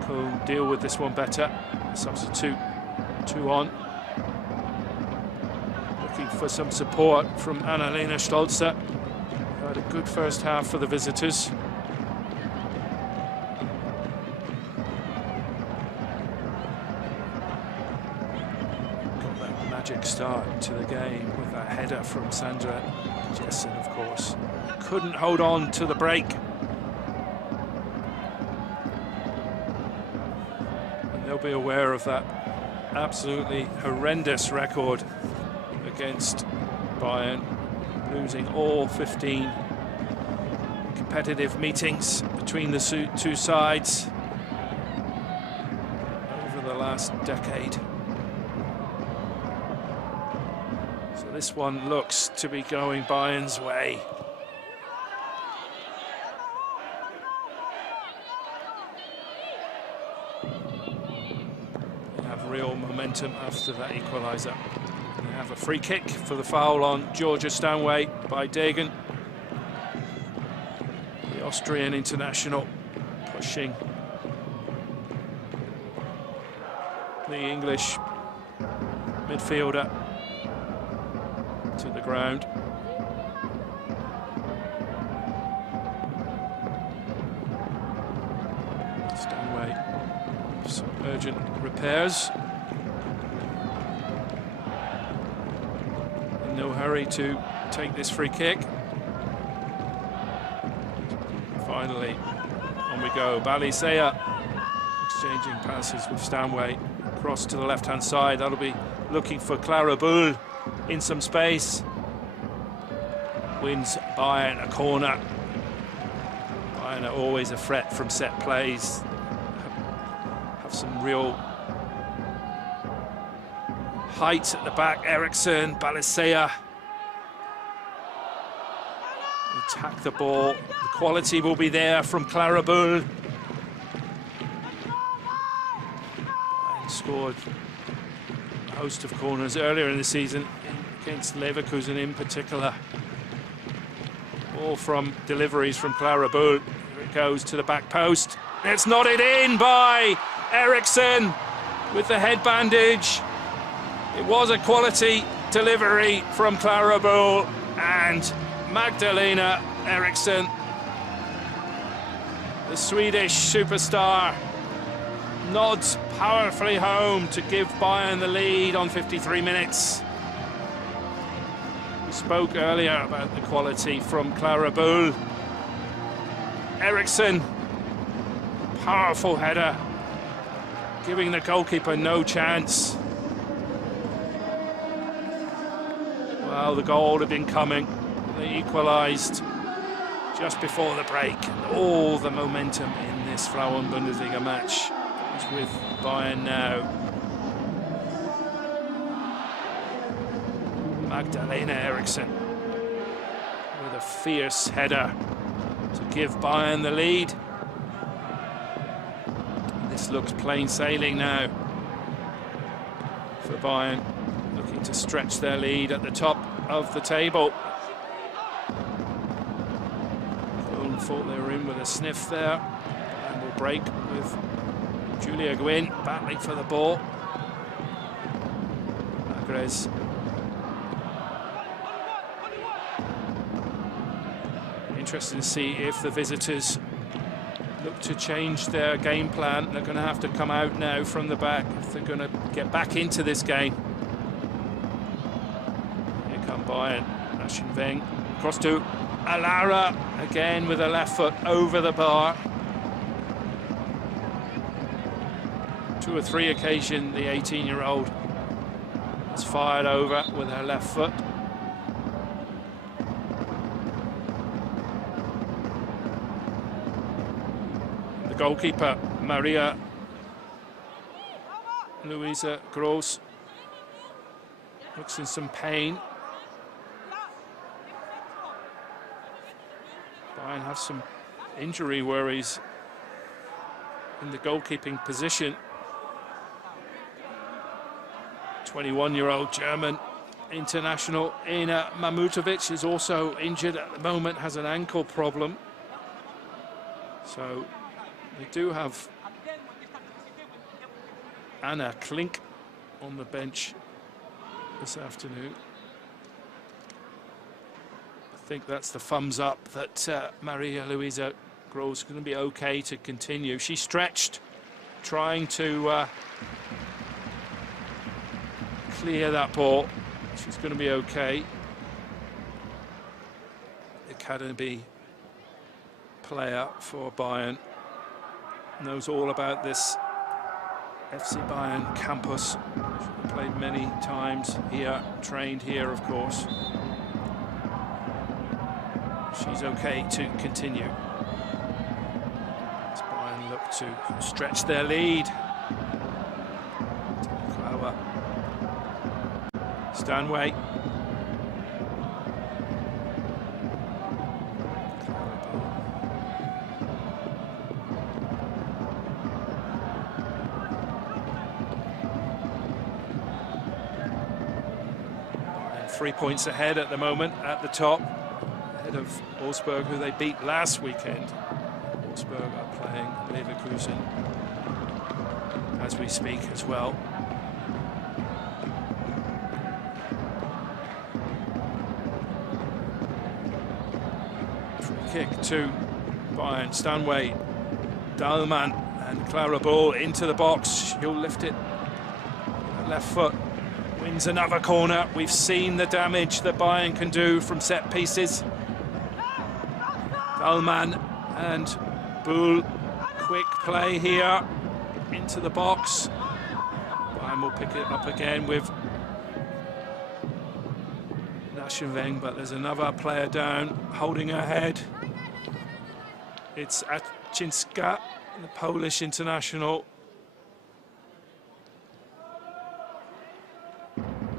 Köln deal with this one better. Substitute 2 on. Looking for some support from Annalena Stolzer. Had a good first half for the visitors. Got that magic start to the game with that header from Sandra Jessen, of course. Couldn't hold on to the break. And they'll be aware of that absolutely horrendous record against Bayern, losing all 15 competitive meetings between the two sides over the last decade. So this one looks to be going Bayern's way. They have real momentum after that equaliser. They have a free kick for the foul on Georgia Stanway by Degen. The Austrian international pushing the English midfielder to the ground. Stanway, some urgent repairs. No hurry to take this free kick. Finally, on we go. Balisea exchanging passes with Stanway. Cross to the left-hand side. That'll be looking for Clara Bull in some space. Wins Bayern a corner. Bayern are always a threat from set plays. Have some real height at the back. Eriksson, Balisea attack the ball. The quality will be there from Clara Bull. And scored a host of corners earlier in the season against Leverkusen in particular. All from deliveries from Clara Bull. Here it goes to the back post. It's nodded in by Eriksson with the head bandage. It was a quality delivery from Clara Bull, and Magdalena Eriksson, the Swedish superstar, nods powerfully home to give Bayern the lead on 53 minutes. We spoke earlier about the quality from Clara Bull. Eriksson, powerful header, giving the goalkeeper no chance. Well, the goal had been coming. They equalised just before the break. And all the momentum in this Frauen-Bundesliga match is with Bayern now. Magdalena Eriksson with a fierce header to give Bayern the lead. This looks plain sailing now for Bayern, looking to stretch their lead at the top of the table. Köln thought they were in with a sniff there, and will break with Julia Gwynn battling for the ball. Agres. Interesting to see if the visitors look to change their game plan. They're going to have to come out now from the back if they're going to get back into this game. Here come Bayern. Aschenweng across to Alara, again with a left foot over the bar. 2 or 3 occasions the 18-year-old has fired over with her left foot. Goalkeeper Maria Luisa Gross looks in some pain. Bayern have some injury worries in the goalkeeping position. 21-year-old German international Ina Mamutovic is also injured at the moment, has an ankle problem. So they do have Anna Klink on the bench this afternoon. I think that's the thumbs up that Maria Luisa Gross is going to be okay to continue. She stretched, trying to clear that ball. She's going to be okay. Academy player for Bayern. Knows all about this FC Bayern campus. She's played many times here, trained here, of course. She's okay to continue. As Bayern look to stretch their lead. Klauer. Stanway. And 3 points ahead at the moment at the top, ahead of Wolfsburg, who they beat last weekend. Wolfsburg are playing Leverkusen as we speak as well. Kick to Bayern. Stanway, Dahlmann and Clara Bull into the box. He'll lift it. Left foot wins another corner. We've seen the damage that Bayern can do from set pieces. Dahlmann and Bull. Quick play here into the box. Bayern will pick it up again with Aschenweng, but there's another player down, holding her head. It's Achinska, the Polish international.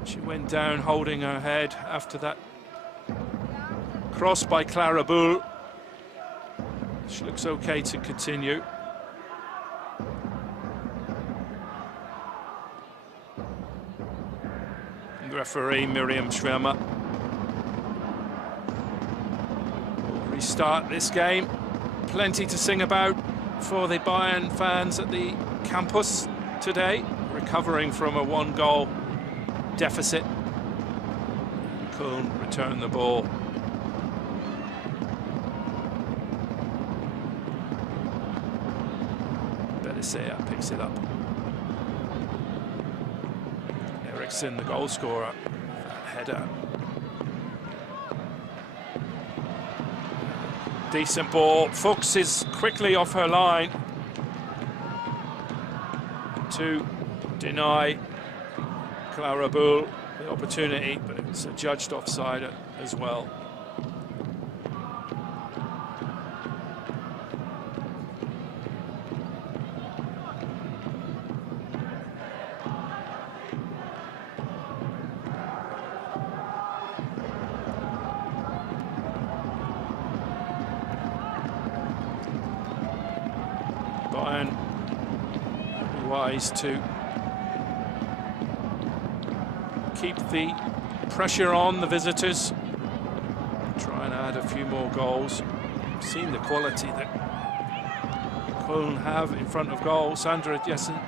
She went down holding her head after that cross by Clara Bull. She looks okay to continue. And the referee, Miriam Schwärmer, will restart this game. Plenty to sing about for the Bayern fans at the campus today, recovering from a 1-goal deficit Köln return the ball. Belisea picks it up. Eriksson, the goal scorer, header. Decent ball. Fuchs is quickly off her line to deny Clara Bull the opportunity, but it's judged offside as well. Bayern be wise to keep the pressure on the visitors, try and add a few more goals. We've seen the quality that Köln have in front of goal. Sandra Jessen,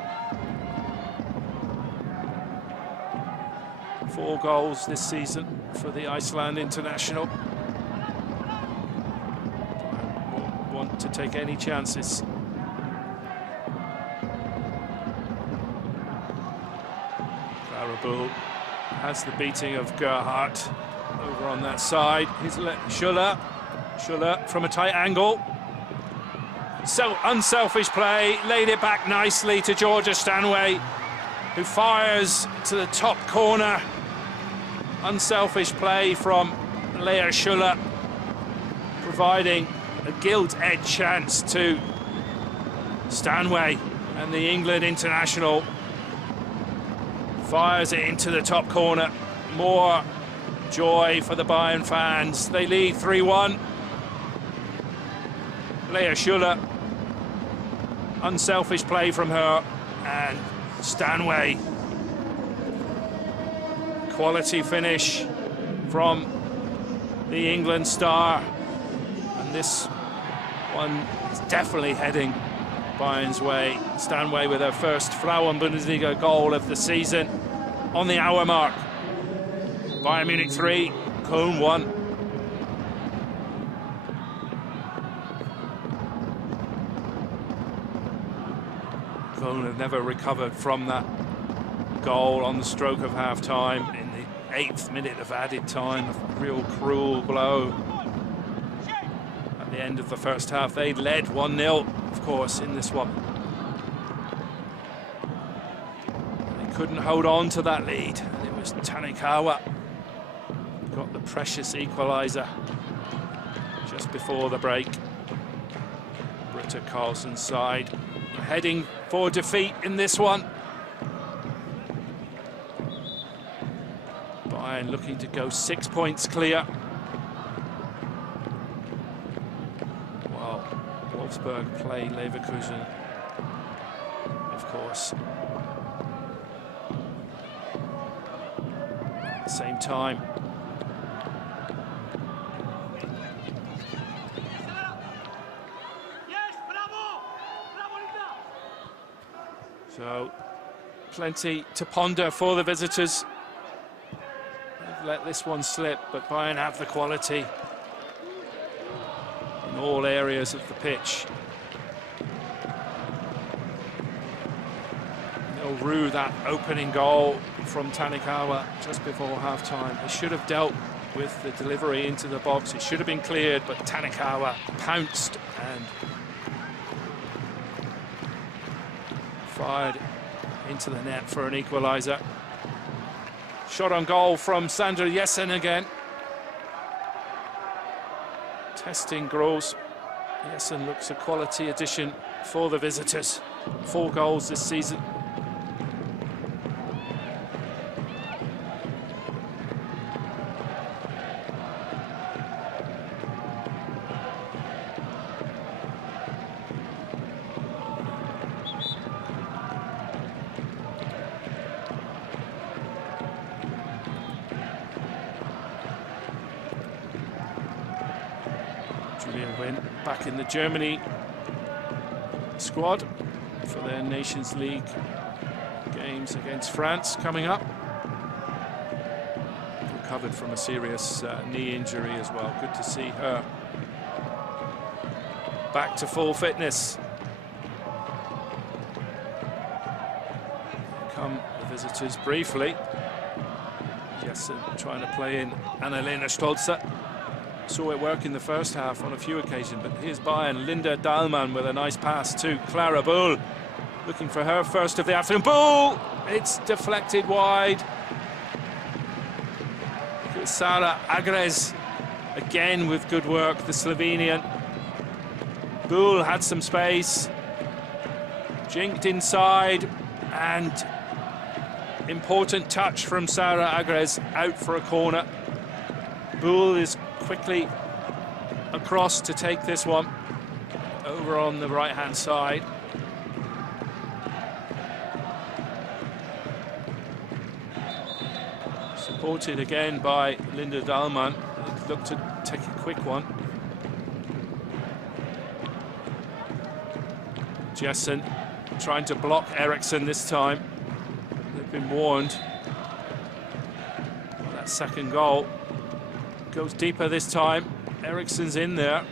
4 goals this season for the Iceland international. Won't want to take any chances. Clara Bull has the beating of Gerhardt over on that side. He's let Schuller from a tight angle. So unselfish play, laid it back nicely to Georgia Stanway, who fires to the top corner. Unselfish play from Lea Schuller, providing a gilt-edged chance to Stanway, and the England international fires it into the top corner. More joy for the Bayern fans. They lead 3-1. Lea Schuller, unselfish play from her, and Stanway. Quality finish from the England star. And this one is definitely heading Bayern's way. Stanway with her first Frauen-Bundesliga goal of the season on the hour mark. Bayern Munich 3, Köln 1. Köln have never recovered from that goal on the stroke of half-time in the 8th minute of added time. A real cruel blow. At the end of the first half, they'd led 1-0, of course, in this one. They couldn't hold on to that lead, and it was Tanikawa who got the precious equaliser just before the break. Britta Karlsson's side heading for defeat in this one. Bayern looking to go 6 points clear. Well, Wolfsburg play Leverkusen, of course. At the same time, so plenty to ponder for the visitors. They've let this one slip, but Bayern have the quality in all areas of the pitch. They'll rue that opening goal from Tanikawa just before half-time. They should have dealt with the delivery into the box. It should have been cleared, but Tanikawa pounced and fired into the net for an equaliser. Shot on goal from Sandra Jessen again. Testing Gross. Jessen looks a quality addition for the visitors. 4 goals this season. Back in the Germany squad for their Nations League games against France coming up. recovered from a serious knee injury as well. Good to see her back to full fitness. Here come the visitors briefly. Jessen trying to play in Annalena Stolze. Saw it work in the first half on a few occasions, but here's Bayern. Linda Dahlmann with a nice pass to Clara Bull, looking for her first of the afternoon. Bull! It's deflected wide. It was Sara Agres again with good work, the Slovenian. Bull had some space, jinked inside, and important touch from Sara Agres out for a corner. Bull is quickly across to take this one over on the right-hand side. Supported again by Linda Dahlmann. Looked to take a quick one. Jessen trying to block Eriksson this time. They've been warned. Well, that second goal goes deeper this time. Eriksson's in there.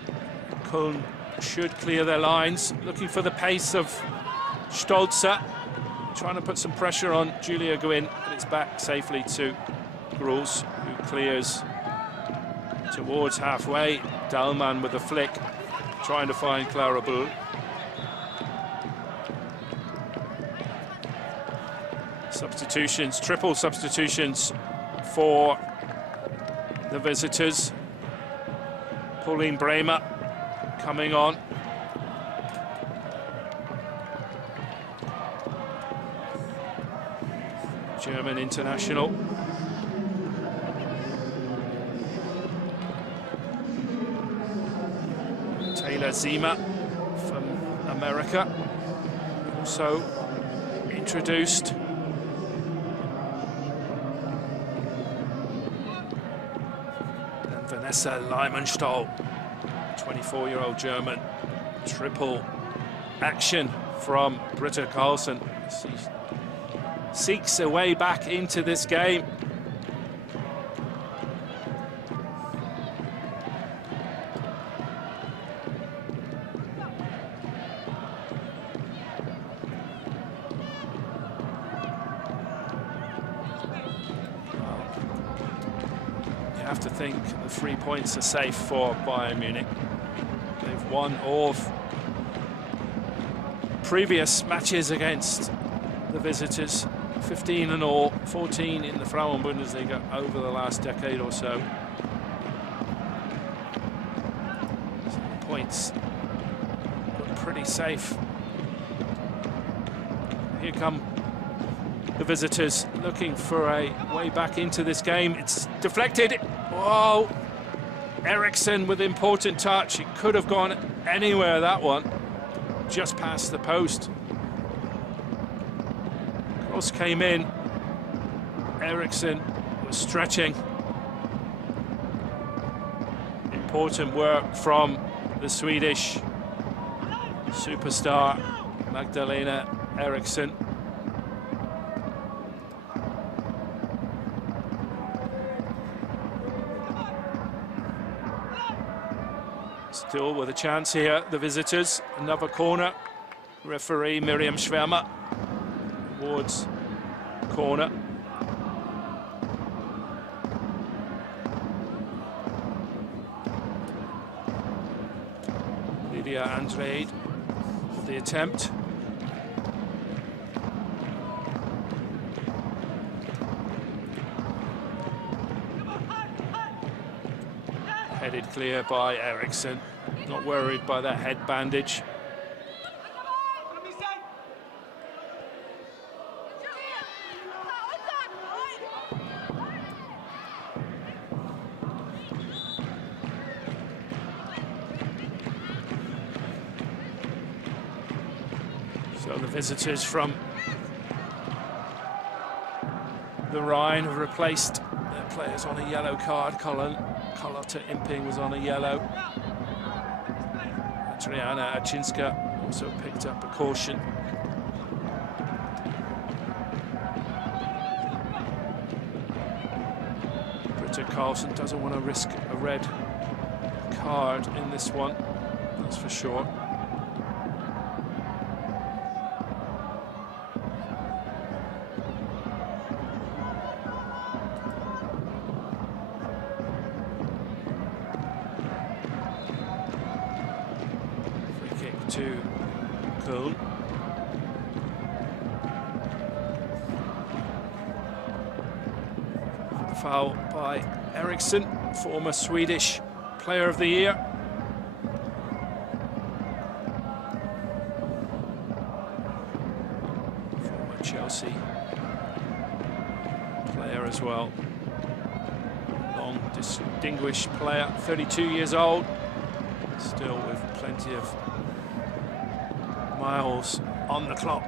Köln should clear their lines. Looking for the pace of Stolze. Trying to put some pressure on Julia Guin, but it's back safely to Groß, who clears towards halfway. Dahlmann with a flick, trying to find Clara Bull. Substitutions, triple substitutions for the visitors. Pauline Bremer coming on. German international. Taylor Zima from America, also introduced. And Vanessa Leimenstahl, 24-year-old German. Triple action from Britta Karlsson. She seeks a way back into this game. You have to think the 3 points are safe for Bayern Munich. They've won all of previous matches against the visitors, 15 in all, 14 in the Frauen-Bundesliga over the last decade or so. So the points look pretty safe. Here come the visitors looking for a way back into this game. It's deflected. Whoa! Eriksson with important touch. It could have gone anywhere, that one. Just past the post. Cross came in. Eriksson was stretching. Important work from the Swedish superstar Magdalena Eriksson. Still with a chance here, the visitors. Another corner. Referee Miriam Schwärmer towards corner. Lydia Andrade, the attempt. Headed clear by Eriksson. Not worried by that head bandage. So the visitors from the Rhine have replaced their players on a yellow card. Carlotta Imping was on a yellow. Adriana Achinska also picked up a caution. Carlsen doesn't want to risk a red card in this one, that's for sure. Free kick to Köln. Foul by Eriksson, former Swedish Player of the Year. Former Chelsea player as well. Long distinguished player, 32 years old, still with plenty of miles on the clock.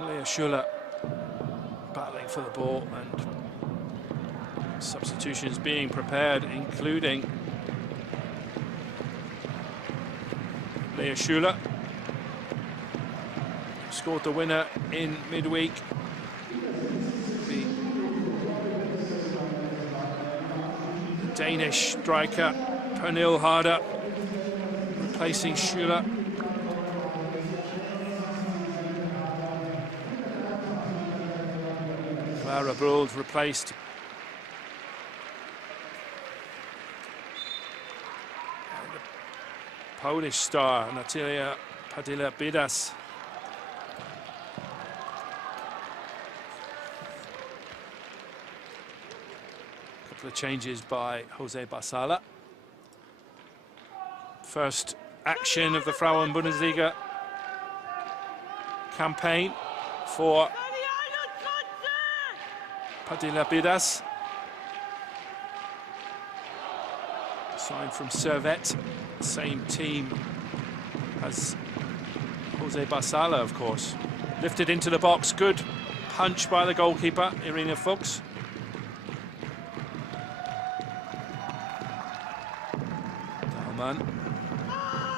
Lea Schuller battling for the ball, and substitutions being prepared, including Lea Schuller, scored the winner in midweek. The Danish striker Pernille Harder replacing Schuller. Clara Broad replaced. And the Polish star Natalia Padilla-Bidas. A couple of changes by Jose Basala. First action of the Frauen-Bundesliga campaign for Padilla-Bidas, signed from Servette, same team as Jose Basala, of course. Lifted into the box, good punch by the goalkeeper, Irina Fuchs. Dalman,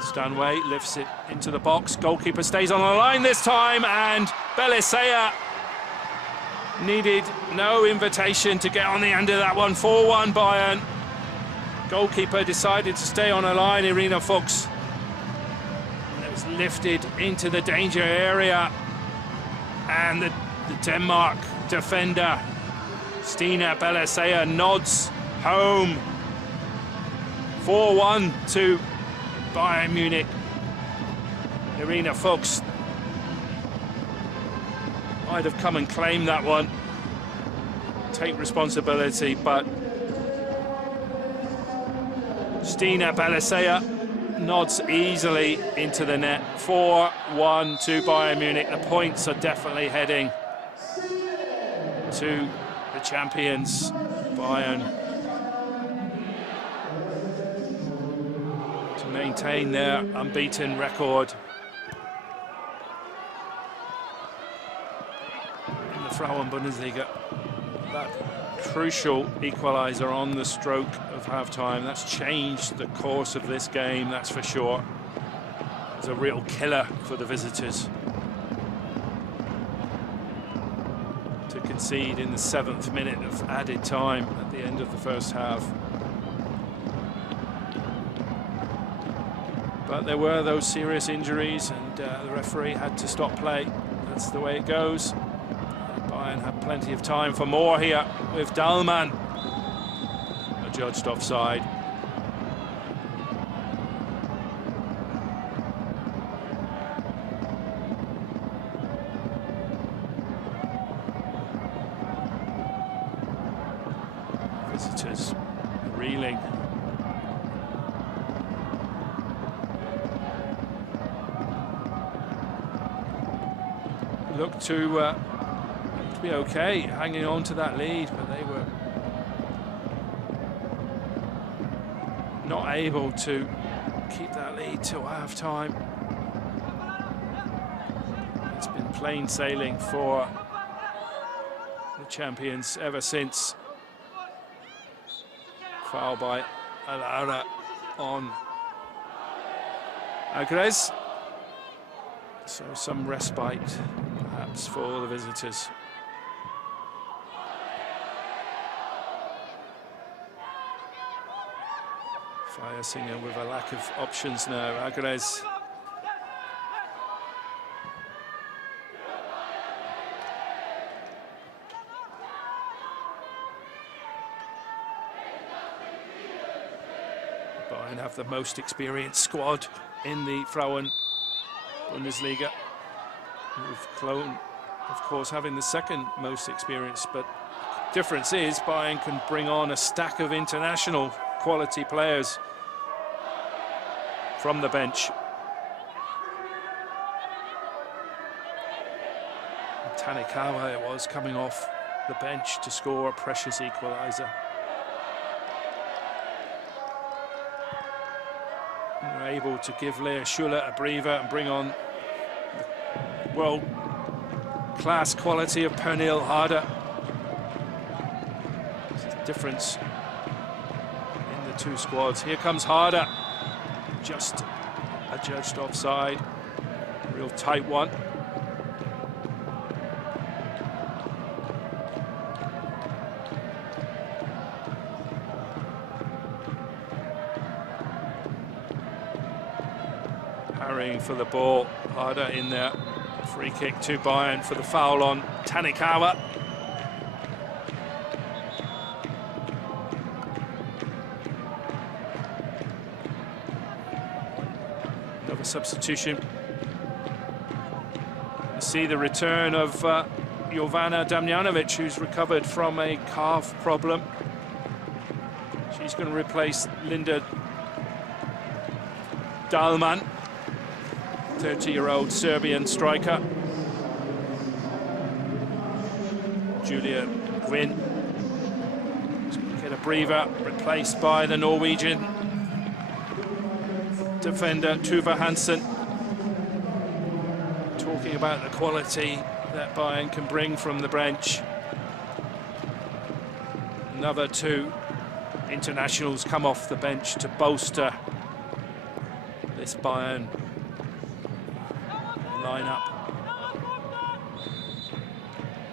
Stanway lifts it into the box, goalkeeper stays on the line this time, and Belisea needed no invitation to get on the end of that one. 4-1 Bayern. Goalkeeper decided to stay on a line, Irina Fuchs. And it was lifted into the danger area. And the Denmark defender, Stina Belisea, nods home. 4-1 to Bayern Munich. Irina Fuchs might have come and claimed that one, take responsibility, but Stina Belisea nods easily into the net. 4-1 to Bayern Munich. The points are definitely heading to the champions, Bayern, to maintain their unbeaten record. Frauen-Bundesliga, that crucial equaliser on the stroke of half-time, that's changed the course of this game, that's for sure. It's a real killer for the visitors to concede in the 7th minute of added time at the end of the first half. But there were those serious injuries, and the referee had to stop play. That's the way it goes. Bayern had plenty of time for more here with Dalman, adjudged offside. Visitors reeling. Look to be okay, hanging on to that lead, but they were not able to keep that lead till half-time. It's been plain sailing for the champions ever since. Foul by Alara on Agres. So some respite, perhaps, for the visitors. Fire-Singer with a lack of options now. Agres. Bayern have the most experienced squad in the Frauen-Bundesliga, with Köln, of course, having the second most experience. But difference is Bayern can bring on a stack of international quality players from the bench. And Tanikawa, it was, coming off the bench to score a precious equaliser. We're able to give Lea Schuller a breather and bring on the world-class quality of Pernille Harder. There's a difference in the two squads. Here comes Harder, just adjudged offside. Real tight one. Harrying for the ball, Harder in there. Free kick to Bayern for the foul on Tanikawa. Another substitution. You see the return of Jovana Damjanovic, who's recovered from a calf problem. She's going to replace Linda Dahlmann, 30-year-old Serbian striker. Julia Gwynn get a breather, replaced by the Norwegian defender Tuva Hansen. Talking about the quality that Bayern can bring from the bench. Another two internationals come off the bench to bolster this Bayern lineup.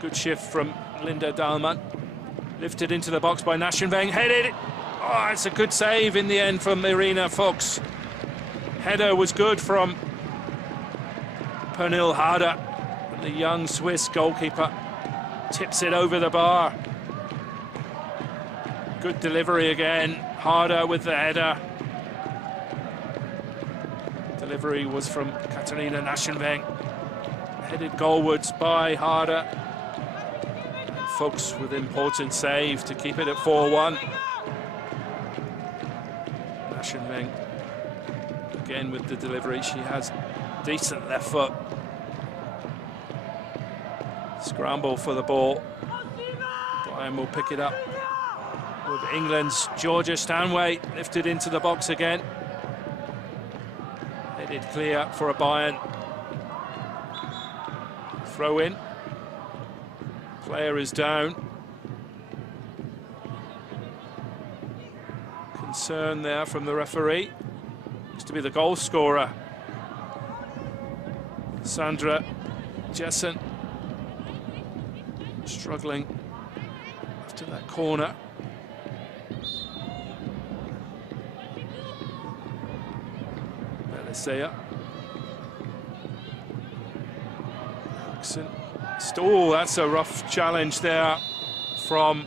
Good shift from Linda Dahlmann. Lifted into the box by Naschenweng. Headed. Oh, it's a good save in the end from Irina Fuchs. Header was good from Pernille Harder. And the young Swiss goalkeeper tips it over the bar. Good delivery again. Harder with the header. Delivery was from Katharina Naschenweng. Headed goalwards by Harder. Fuchs with important save to keep it at 4-1. Naschenweng again with the delivery. She has decent left foot. Scramble for the ball. Bayern will pick it up with England's Georgia Stanway, lifted into the box again. Headed clear for a Bayern throw in. Player is down. Concern there from the referee. Looks to be the goal scorer, Sandra Jessen, struggling after that corner. Belisea. Oh, that's a rough challenge there from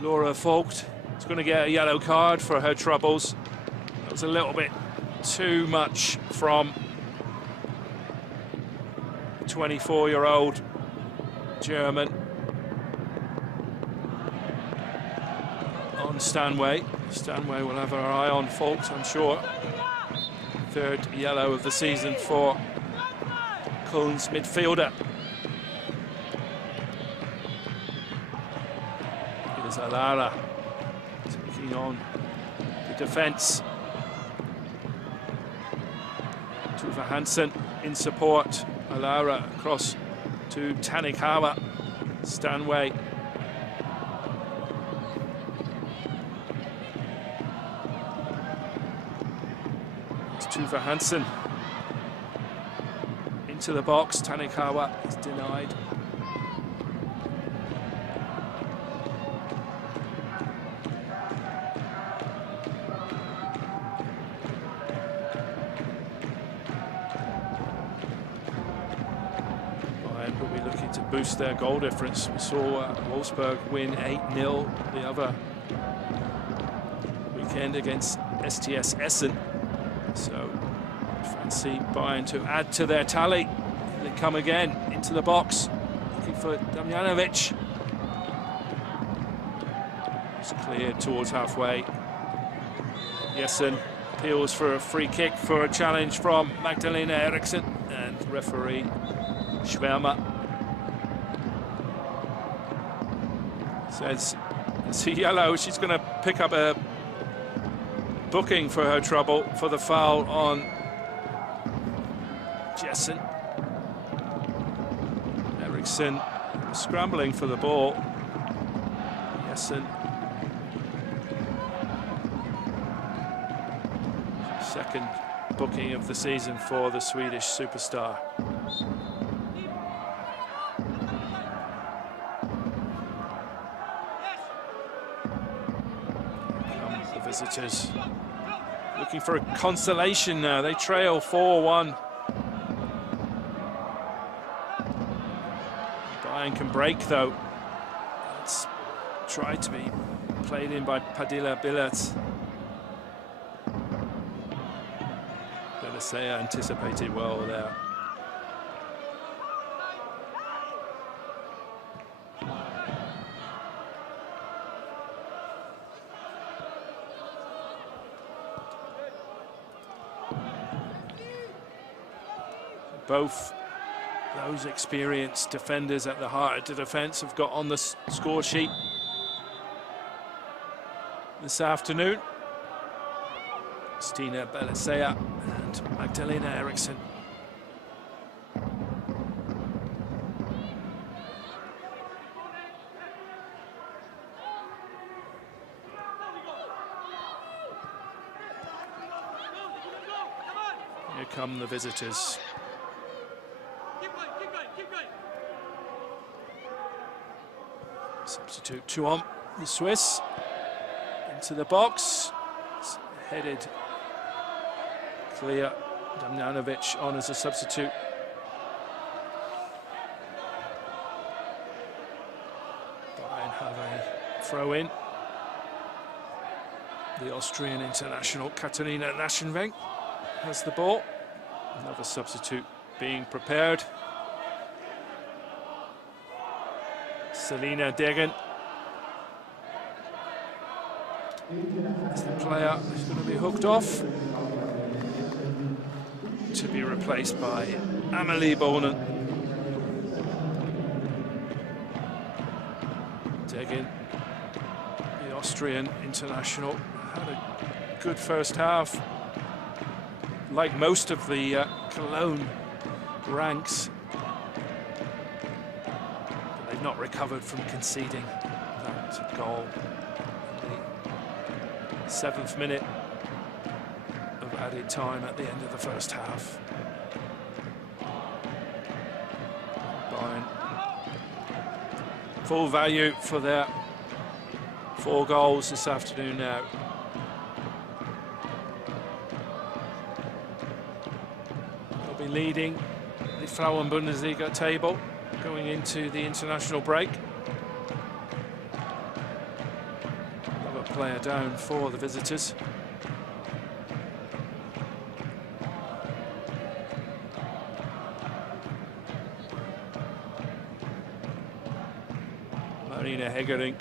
Laura Vogt. It's going to get a yellow card for her troubles. That was a little bit too much from 24-year-old German on Stanway. Stanway will have her eye on Vogt, I'm sure. Third yellow of the season for Köln's midfielder. Here's Alara taking on the defence. Tuva Hansen in support. Alara across to Tanikawa. Stanway. Tuva Hansen into the box. Tanikawa is denied. Bayern will be looking to boost their goal difference. We saw Wolfsburg win 8-0 the other weekend against STS Essen. So fancy Bayern to add to their tally. They come again into the box, looking for Damjanovic. It's cleared towards halfway. Jessen appeals for a free kick for a challenge from Magdalena Eriksson, and referee Schwärmer says it's a yellow. She's going to pick up a booking for her trouble for the foul on Jessen. Eriksson scrambling for the ball. Jessen. Second booking of the season for the Swedish superstar. Come the visitors, looking for a consolation now. They trail 4-1. Bayern can break though. It's tried to be played in by Padilla Billet. Belisea anticipated well there. Both those experienced defenders at the heart of the defence have got on the score sheet this afternoon. Stina Belisea and Magdalena Eriksson. Here come the visitors. Substitute Tuom, the Swiss, into the box. It's headed clear. Damjanovic on as a substitute. Bayern have a throw in. The Austrian international Katharina Naschenweng has the ball. Another substitute being prepared. Selina Degen is the player who's going to be hooked off, to be replaced by Amelie Bohnen. Degen, the Austrian international, had a good first half. Like most of the Cologne ranks, not recovered from conceding that goal in the 7th minute of added time at the end of the first half. Bayern full value for their 4 goals this afternoon now. They'll be leading the Frauen-Bundesliga table going into the international break. Another player down for the visitors. Marina Hegering,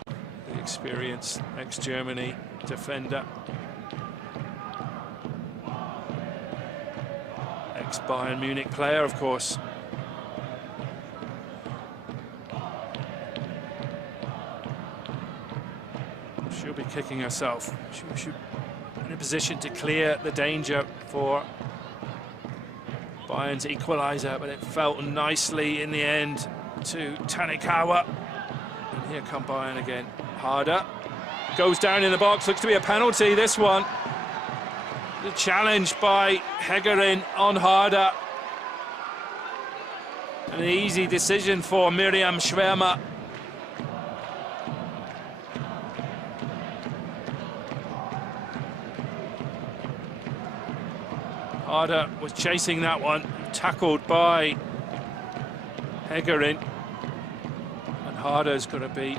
the experienced ex-Germany defender. Ex-Bayern Munich player, of course. She'll be kicking herself. She'll in a position to clear the danger for Bayern's equaliser, but it felt nicely in the end to Tanikawa. And here come Bayern again. Harder. Goes down in the box. Looks to be a penalty, this one. The challenge by Hegerin on Harder. An easy decision for Miriam Schwärmer. Harder was chasing that one, tackled by Hegger in. And Harder's got to be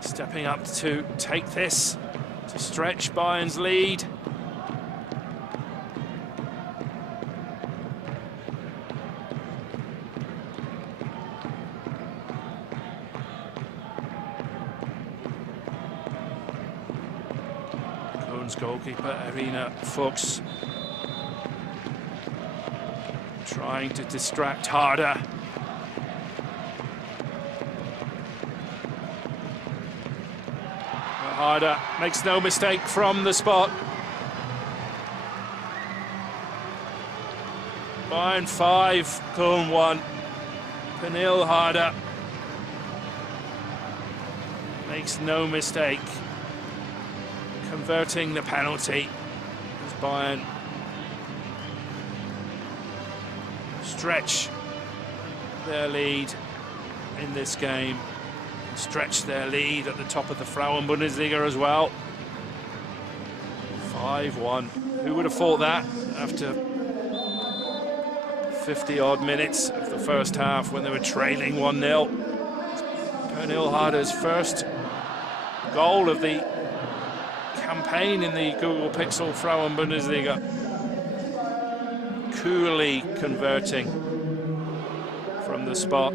stepping up to take this, to stretch Bayern's lead. Köln's goalkeeper, Irina Fuchs, trying to distract Harder. Harder makes no mistake from the spot. Bayern 5, Köln 1. Pernille Harder makes no mistake, converting the penalty as Bayern stretch their lead in this game. Stretch their lead at the top of the Frauen-Bundesliga as well. 5-1. Who would have thought that after 50-odd minutes of the first half when they were trailing 1-0? Pernille Harder's first goal of the campaign in the Google Pixel Frauen-Bundesliga. Coolly converting from the spot.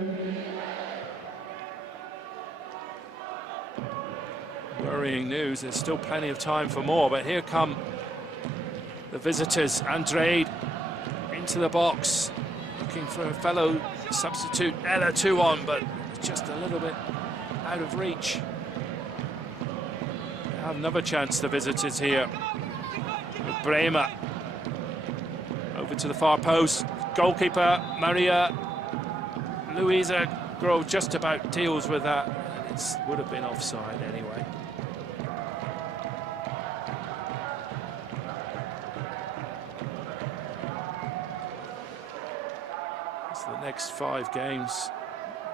Worrying news, there's still plenty of time for more, but here come the visitors. Andrade into the box, looking for a fellow substitute. Ella 2 on, but just a little bit out of reach. They have another chance, the visitors here, with Bremer. Over to the far post, goalkeeper Maria Luisa Grove just about deals with that. It would have been offside anyway. The next 5 games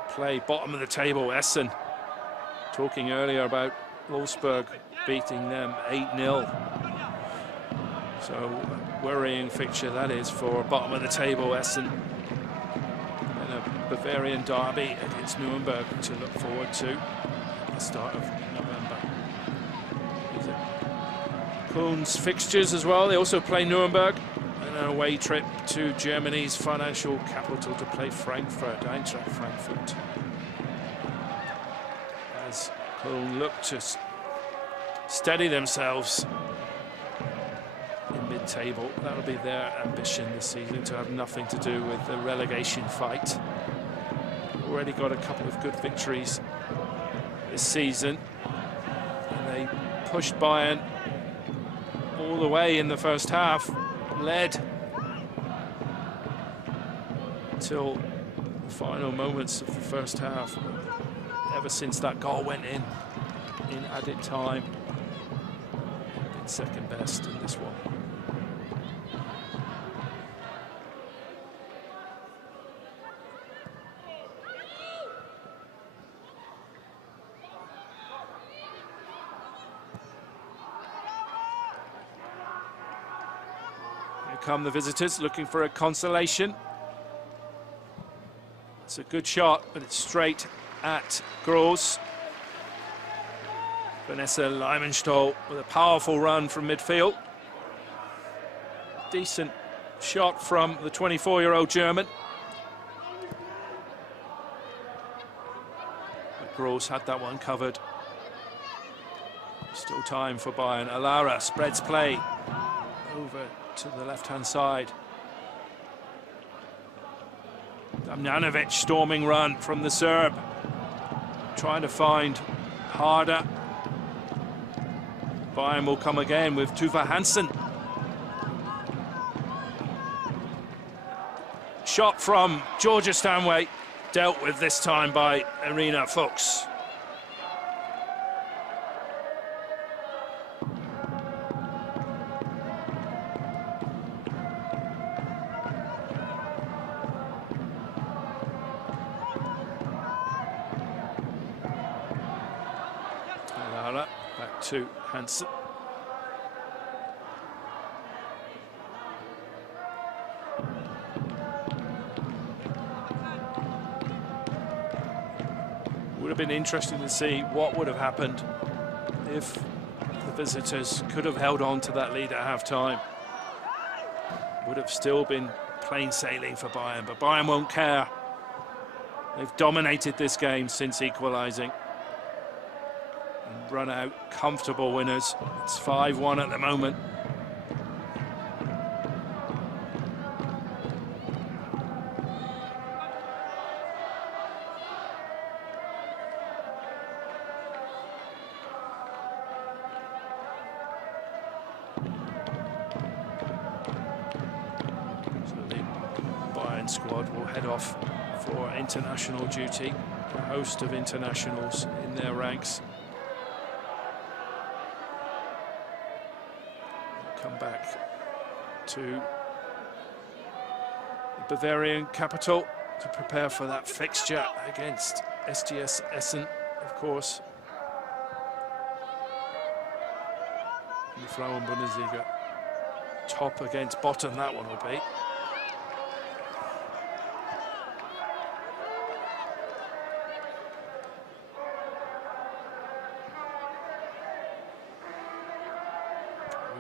play bottom of the table. Essen talking earlier about Wolfsburg beating them 8-0. So worrying fixture that is for bottom of the table Essen, and a Bavarian derby against Nuremberg to look forward to at the start of November. These are Köln's fixtures as well. They also play Nuremberg. An away trip to Germany's financial capital to play Frankfurt, Eintracht Frankfurt. As Köln look to steady themselves in mid-table, that'll be their ambition this season, to have nothing to do with the relegation fight. Already got a couple of good victories this season, and they pushed Bayern all the way in the first half. Led until the final moments of the first half. Ever since that goal went in added time, been second best in this one. Come the visitors looking for a consolation. It's a good shot, but it's straight at Groß. Vanessa Leimenstol with a powerful run from midfield. Decent shot from the 24-year-old German. But Groß had that one covered. Still time for Bayern. Alara spreads play over to the left-hand side. Damjanovic storming run from the Serb, trying to find Harder. Bayern will come again with Tuva Hansen. Shot from Georgia Stanway, dealt with this time by Irina Fuchs. Back to Hansen. would have been interesting to see what would have happened if the visitors could have held on to that lead at half-time. Would have still been plain sailing for Bayern, but Bayern won't care. They've dominated this game since equalising and run out comfortable winners. It's 5-1 at the moment. Squad will head off for international duty. A host of internationals in their ranks. Come back to the Bavarian capital to prepare for that fixture against SGS Essen, of course. The Frauen-Bundesliga, top against bottom, that one will be.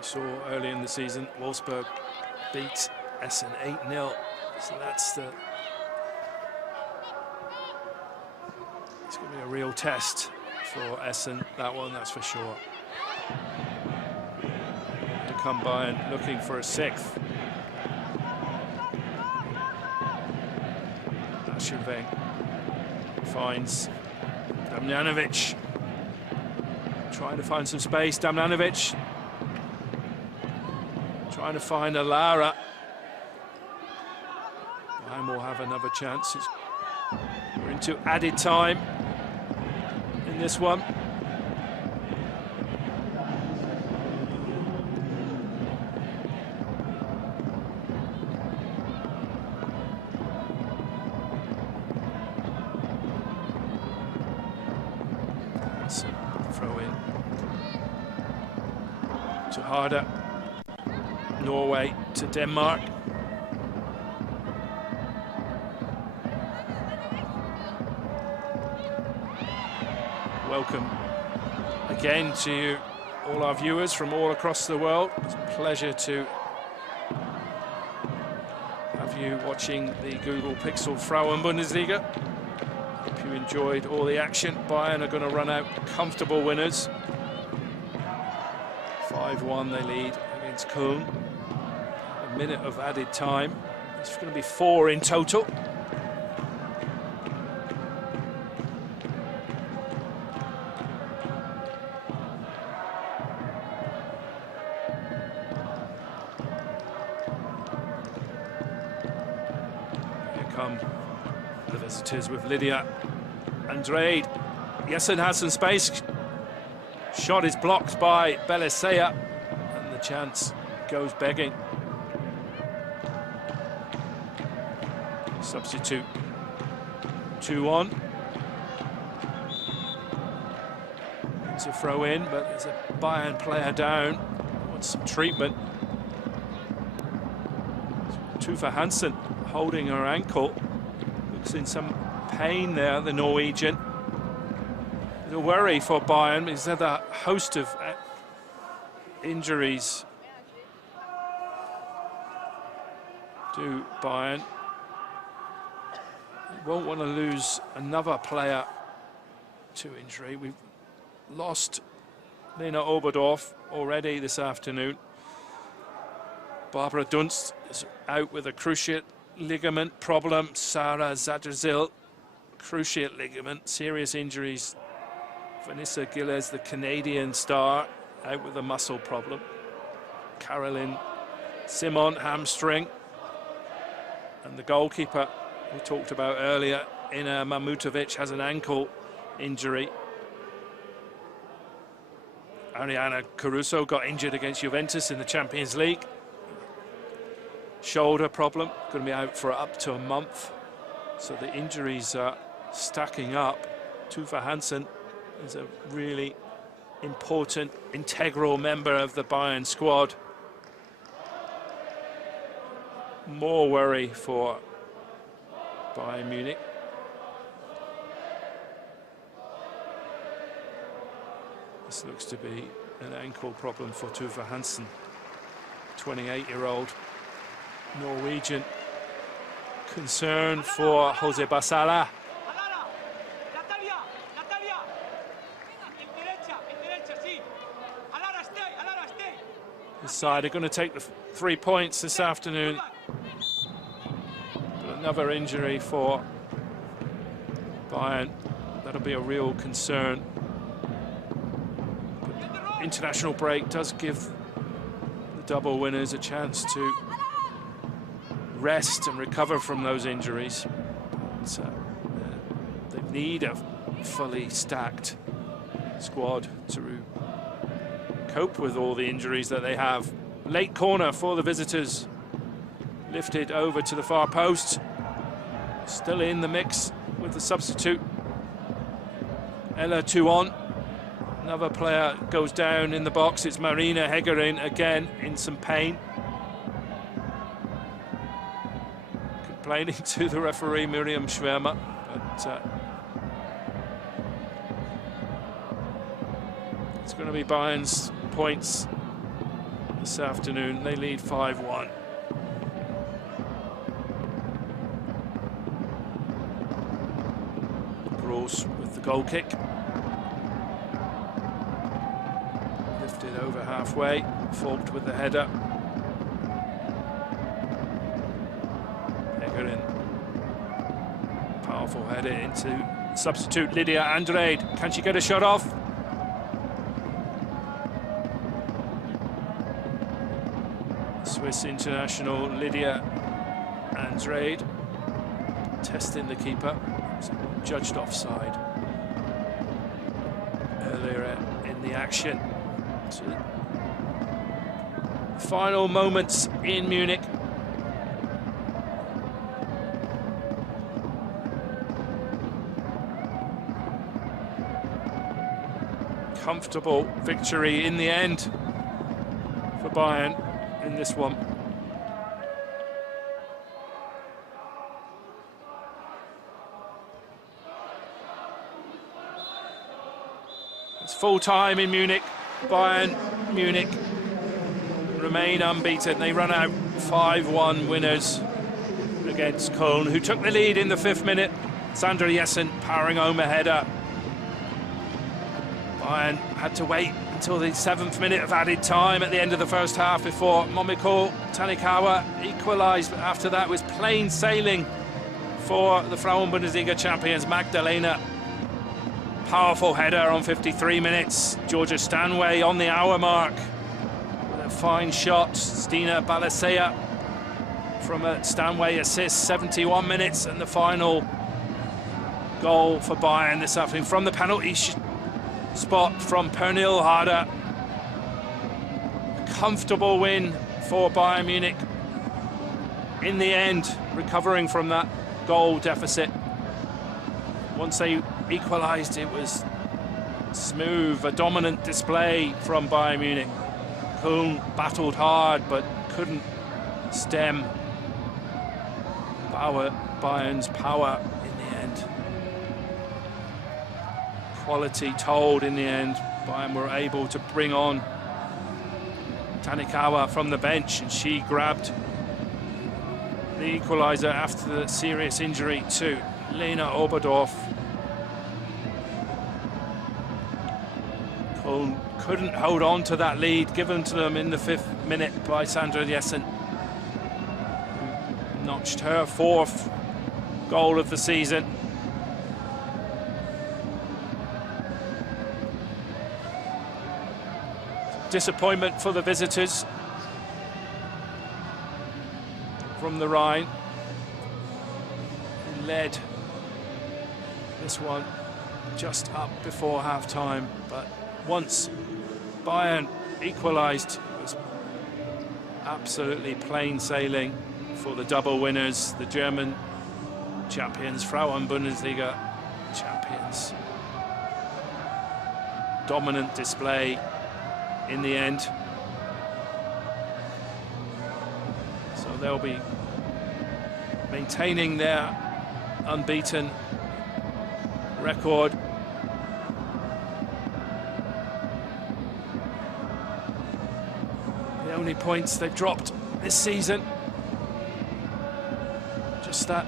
Saw early in the season, Wolfsburg beat Essen 8-0. So it's going to be a real test for Essen, that one, that's for sure. Here come Bayern looking for a sixth. Aschenweng finds Damjanovic. Trying to find some space, Damjanovic. Trying to find a Lara. Bayern will have another chance. We're into added time in this one. So, throw in to Harder. Norway to Denmark. Welcome again to all our viewers from all across the world. It's a pleasure to have you watching the Google Pixel Frauen-Bundesliga. Hope you enjoyed all the action. Bayern are going to run out comfortable winners. 5-1 they lead against Köln. A minute of added time. It's going to be 4 in total. Here come the visitors with Lydia Andrade. Jessen has some space. Shot is blocked by Belisea, and the chance goes begging. Substitute 2-on. It's a throw in, but there's a Bayern player down. Wants some treatment. Tuva Hansen holding her ankle. Looks in some pain there, the Norwegian. There's a worry for Bayern. He's had a host of injuries to Bayern. Won't want to lose another player to injury. We've lost Lena Oberdorf already this afternoon. Barbara Dunst is out with a cruciate ligament problem. Sarah Zadrzil, cruciate ligament, serious injuries. Vanessa Gilles, the Canadian star, out with a muscle problem. Caroline Simon, hamstring. And the goalkeeper we talked about earlier, Ina Mamutovic, has an ankle injury. Ariana Caruso got injured against Juventus in the Champions League. Shoulder problem, going to be out for up to a month. So the injuries are stacking up. Tuva Hansen is a really important, integral member of the Bayern squad. More worry for Bayern Munich. This looks to be an ankle problem for Tove Hansen, 28-year-old Norwegian. Concern for Jose Basala. His side are going to take the 3 points this afternoon. But another injury for Bayern. That'll be a real concern. But international break does give the double winners a chance to rest and recover from those injuries. So they need a fully stacked squad to cope with all the injuries that they have. Late corner for the visitors. Lifted over to the far post. Still in the mix with the substitute. Ella 2 on. Another player goes down in the box. It's Marina Hegerin again in some pain. Complaining to the referee Miriam Schwärmer, but it's going to be Bayern's points this afternoon. They lead 5-1. Gross with the goal kick. Lifted over halfway, forked with the header. Hegerin, powerful header into substitute Lydia Andrade. Can she get a shot off? Swiss international Lydia Andrade testing the keeper. Judged offside earlier in the action. So final moments in Munich. Comfortable victory in the end for Bayern in this one. It's full time in Munich. Bayern Munich remain unbeaten. They run out 5-1 winners against Köln, who took the lead in the 5th minute. Sandra Jessen powering home a header. Bayern had to wait until the 7th minute of added time at the end of the first half before Momiko Tanikawa equalised. But after that was plain sailing for the Frauen-Bundesliga champions Magdalena. Powerful header on 53 minutes. Georgia Stanway on the hour mark with a fine shot. Stina Balasea from a Stanway assist, 71 minutes, and the final goal for Bayern this afternoon from the penalty spot from Pernille Harder. Comfortable win for Bayern Munich. In the end, recovering from that goal deficit. Once they equalised, it was smooth, a dominant display from Bayern Munich. Köln battled hard, but couldn't stem Bayern's power in the end. Quality told in the end. Bayern were able to bring on Tanikawa from the bench, and she grabbed the equaliser after the serious injury to Lena Oberdorf. Köln couldn't hold on to that lead given to them in the 5th minute by Sandra Jessen, who notched her 4th goal of the season. Disappointment for the visitors from the Rhine, who led this one just up before half-time, but once Bayern equalised, it was absolutely plain sailing for the double winners, the German champions, Frauen-Bundesliga champions. Dominant display in the end. So they'll be maintaining their unbeaten record many points they've dropped this season. Just that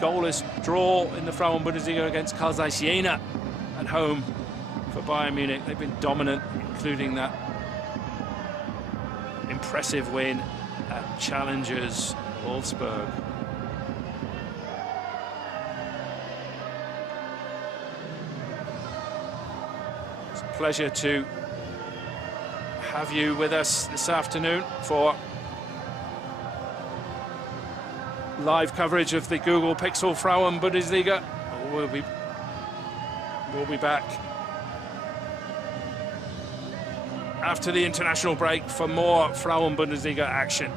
goalless draw in the Frauen-Bundesliga against Karl Zeiss Jena at home for Bayern Munich. They've been dominant, including that impressive win at Challengers Wolfsburg. It's a pleasure to have you with us this afternoon for live coverage of the Google Pixel Frauen-Bundesliga. We'll be back after the international break for more Frauen-Bundesliga action.